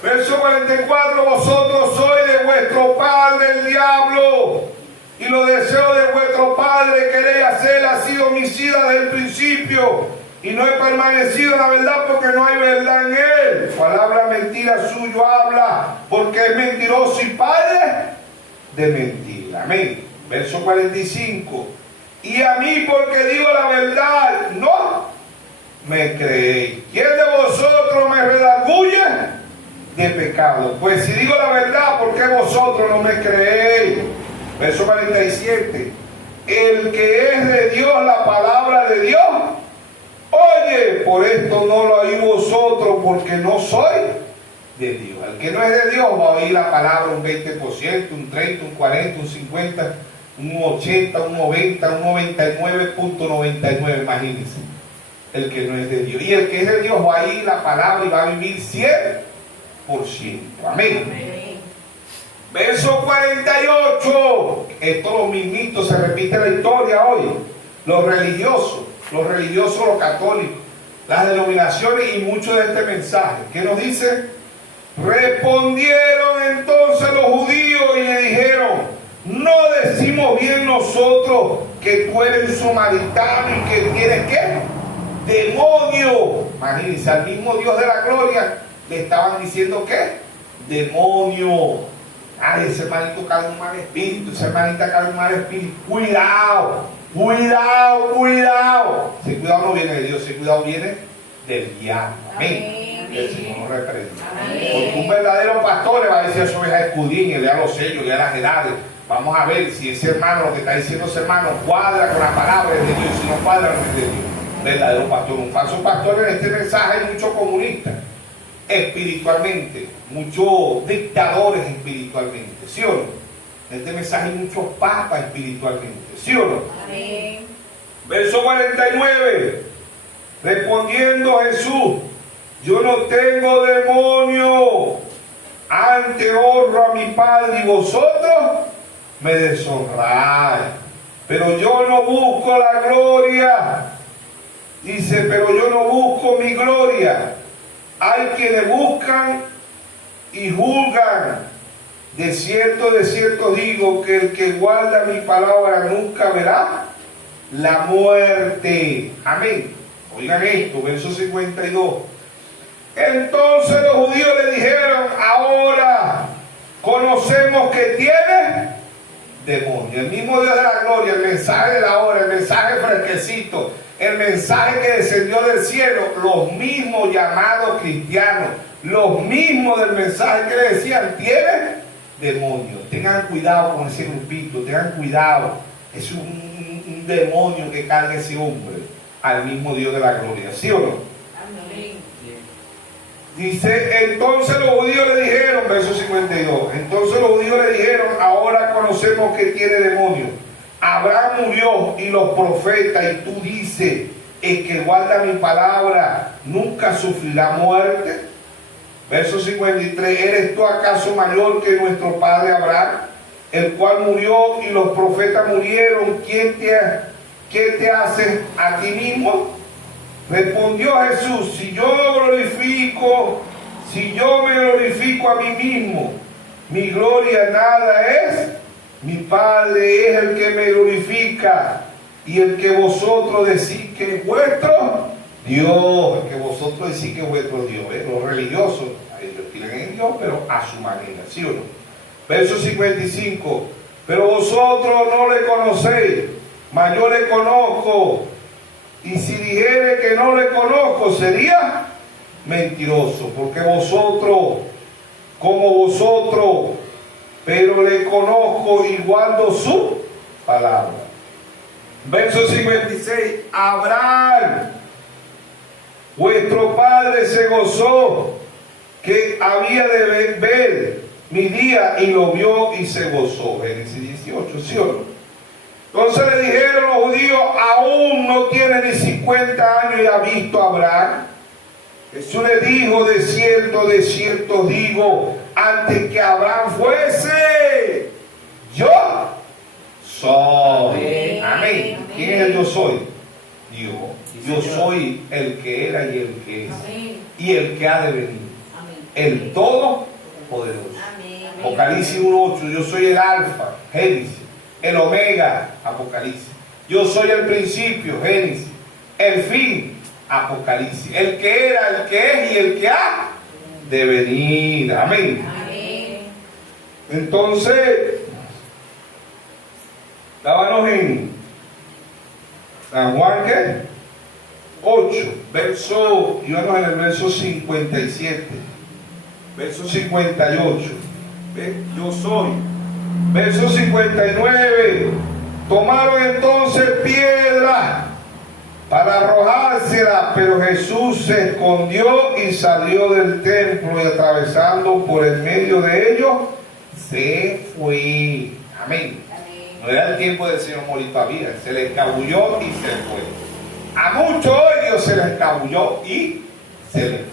Verso 44, vosotros sois de vuestro padre el diablo, y los deseos de vuestro padre queréis hacer, ha sido homicida desde el principio, y no he permanecido en la verdad porque no hay verdad en él. Palabra mentira suyo habla, porque es mentiroso y padre de mentira. Amén. Verso 45, y a mí porque digo la verdad, no me creéis. ¿Quién de vosotros me redarguye de pecado? Pues si digo la verdad, ¿por qué vosotros no me creéis? Verso 47. El que es de Dios, la palabra de Dios, oye, por esto no lo oís vosotros, porque no soy de Dios. El que no es de Dios va a oír la palabra un 20%, un 30, un 40, un 50, un 80, un 90, un 99.99, imagínense. El que no es de Dios. Y el que es de Dios va a oír la palabra y va a vivir 100%. Amén. Amén. Verso 48. Esto lo mismito se repite en la historia hoy. Los religiosos, los católicos, las denominaciones y mucho de este mensaje. ¿Qué nos dice? Respondieron entonces los judíos y le dijeron: no decimos bien nosotros que tú eres un samaritano y que tienes ¿qué? Demonio. Imagínense, al mismo Dios de la gloria le estaban diciendo ¿qué? Demonio. Ay, ese hermanito carga un mal espíritu, esa hermanita carga un mal espíritu. Cuidado, cuidado, cuidado. Ese cuidado no viene de Dios, ese cuidado viene del diablo. Amén. Y el Señor nos reprende. Porque un verdadero pastor le va a decir a su oveja: escudriñe, lea los sellos, lea las edades. Vamos a ver si ese hermano, lo que está diciendo ese hermano, cuadra con la palabra de Dios. Si no cuadra, no es de Dios. Verdadero pastor. Un falso pastor. En este mensaje hay muchos comunistas espiritualmente, muchos dictadores espiritualmente, ¿sí o no? En este mensaje hay muchos papas espiritualmente, ¿sí o no? Amén. Verso 49. Respondiendo Jesús: yo no tengo demonio, antes honro a mi Padre y vosotros me deshonráis. Pero yo no busco la gloria. Dice: pero yo no busco mi gloria. Hay quienes buscan y juzgan. De cierto digo que el que guarda mi palabra nunca verá la muerte. Amén. Oigan esto, verso 52. Entonces los judíos le dijeron: ahora conocemos que tiene demonio. El mismo Dios de la gloria, el mensaje de la hora, el mensaje fresquecito, el mensaje que descendió del cielo, los mismos llamados cristianos, los mismos del mensaje que le decían: tiene demonio. Tengan cuidado con ese grupito, tengan cuidado. Es un demonio que carga ese hombre al mismo Dios de la gloria, ¿sí o no? Amén. Dice: entonces los judíos le dijeron, verso 52, entonces los judíos le dijeron: ahora conocemos que tiene demonio. Abraham murió y los profetas, y tú dices: el que guarda mi palabra nunca sufrirá muerte. Verso 53, ¿eres tú acaso mayor que nuestro padre Abraham, el cual murió y los profetas murieron? ¿Qué te haces a ti mismo? Respondió Jesús: si yo me glorifico a mí mismo, mi gloria nada es. Mi Padre es el que me glorifica, y el que vosotros decís que es vuestro Dios. El que vosotros decís que es vuestro Dios. Los religiosos, ellos tienen en Dios, pero a su manera, ¿sí o no? Verso 55. Pero vosotros no le conocéis, mas yo le conozco. Y si dijere que no le conozco, sería mentiroso, porque vosotros, como vosotros, pero le conozco y guardo su palabra. Verso 56, Abraham, vuestro padre se gozó que había de ver mi día y lo vio y se gozó. Génesis 18, ¿sí o no? Entonces le dijeron los judíos, aún no tiene ni 50 años y ha visto a Abraham. Jesús le dijo, de cierto digo, antes que Abraham fuese, yo soy. Amén. ¿Quién es el yo soy? Dios. Yo soy el que era y el que es. Y el que ha de venir. El Todopoderoso. Apocalipsis 1:8, yo soy el Alfa, Génesis. El Omega, Apocalipsis. Yo soy el principio, Génesis. El fin, Apocalipsis. El que era, el que es y el que ha de venir. Amén. Entonces, estábamos en San Juan, ¿qué? 8, íbamos en el verso 57, verso 58. ¿Ve? Yo soy. Verso 59, tomaron entonces piedra para arrojársela, pero Jesús se escondió y salió del templo y atravesando por el medio de ellos, se fue. Amén. No era el tiempo del Señor morir todavía, se le escabulló y se fue. A mucho odio se le escabulló y se le fue.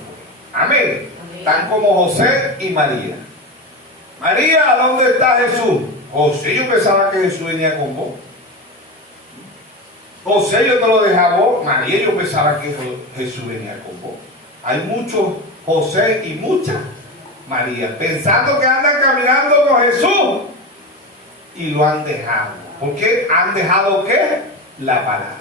Amén. Tan como José y María. María, ¿dónde está Jesús? José, yo pensaba que Jesús venía con vos. José, yo te lo dejaba vos. María, yo pensaba que Jesús venía con vos. Hay muchos José y muchas María, pensando que andan caminando con Jesús y lo han dejado. ¿Por qué? ¿Han dejado qué? La palabra.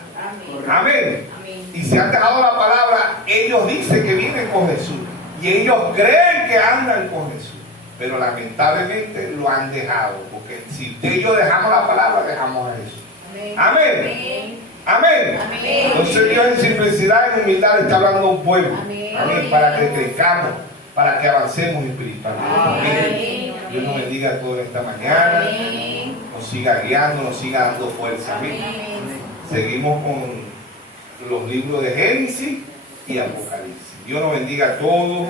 Amén. Y si han dejado la palabra, ellos dicen que vienen con Jesús. Y ellos creen que andan con Jesús. Pero lamentablemente lo han dejado. Porque si ellos dejamos la palabra, dejamos a Jesús. Amén. Amén. Entonces Dios en simplicidad y en humildad le está hablando a un pueblo. Amén. Para que crezcamos, para que avancemos espiritualmente. Amén. Dios nos bendiga a todos esta mañana. Nos siga guiando, nos siga dando fuerza. Amén. Seguimos con los libros de Génesis y Apocalipsis. Dios nos bendiga a todos.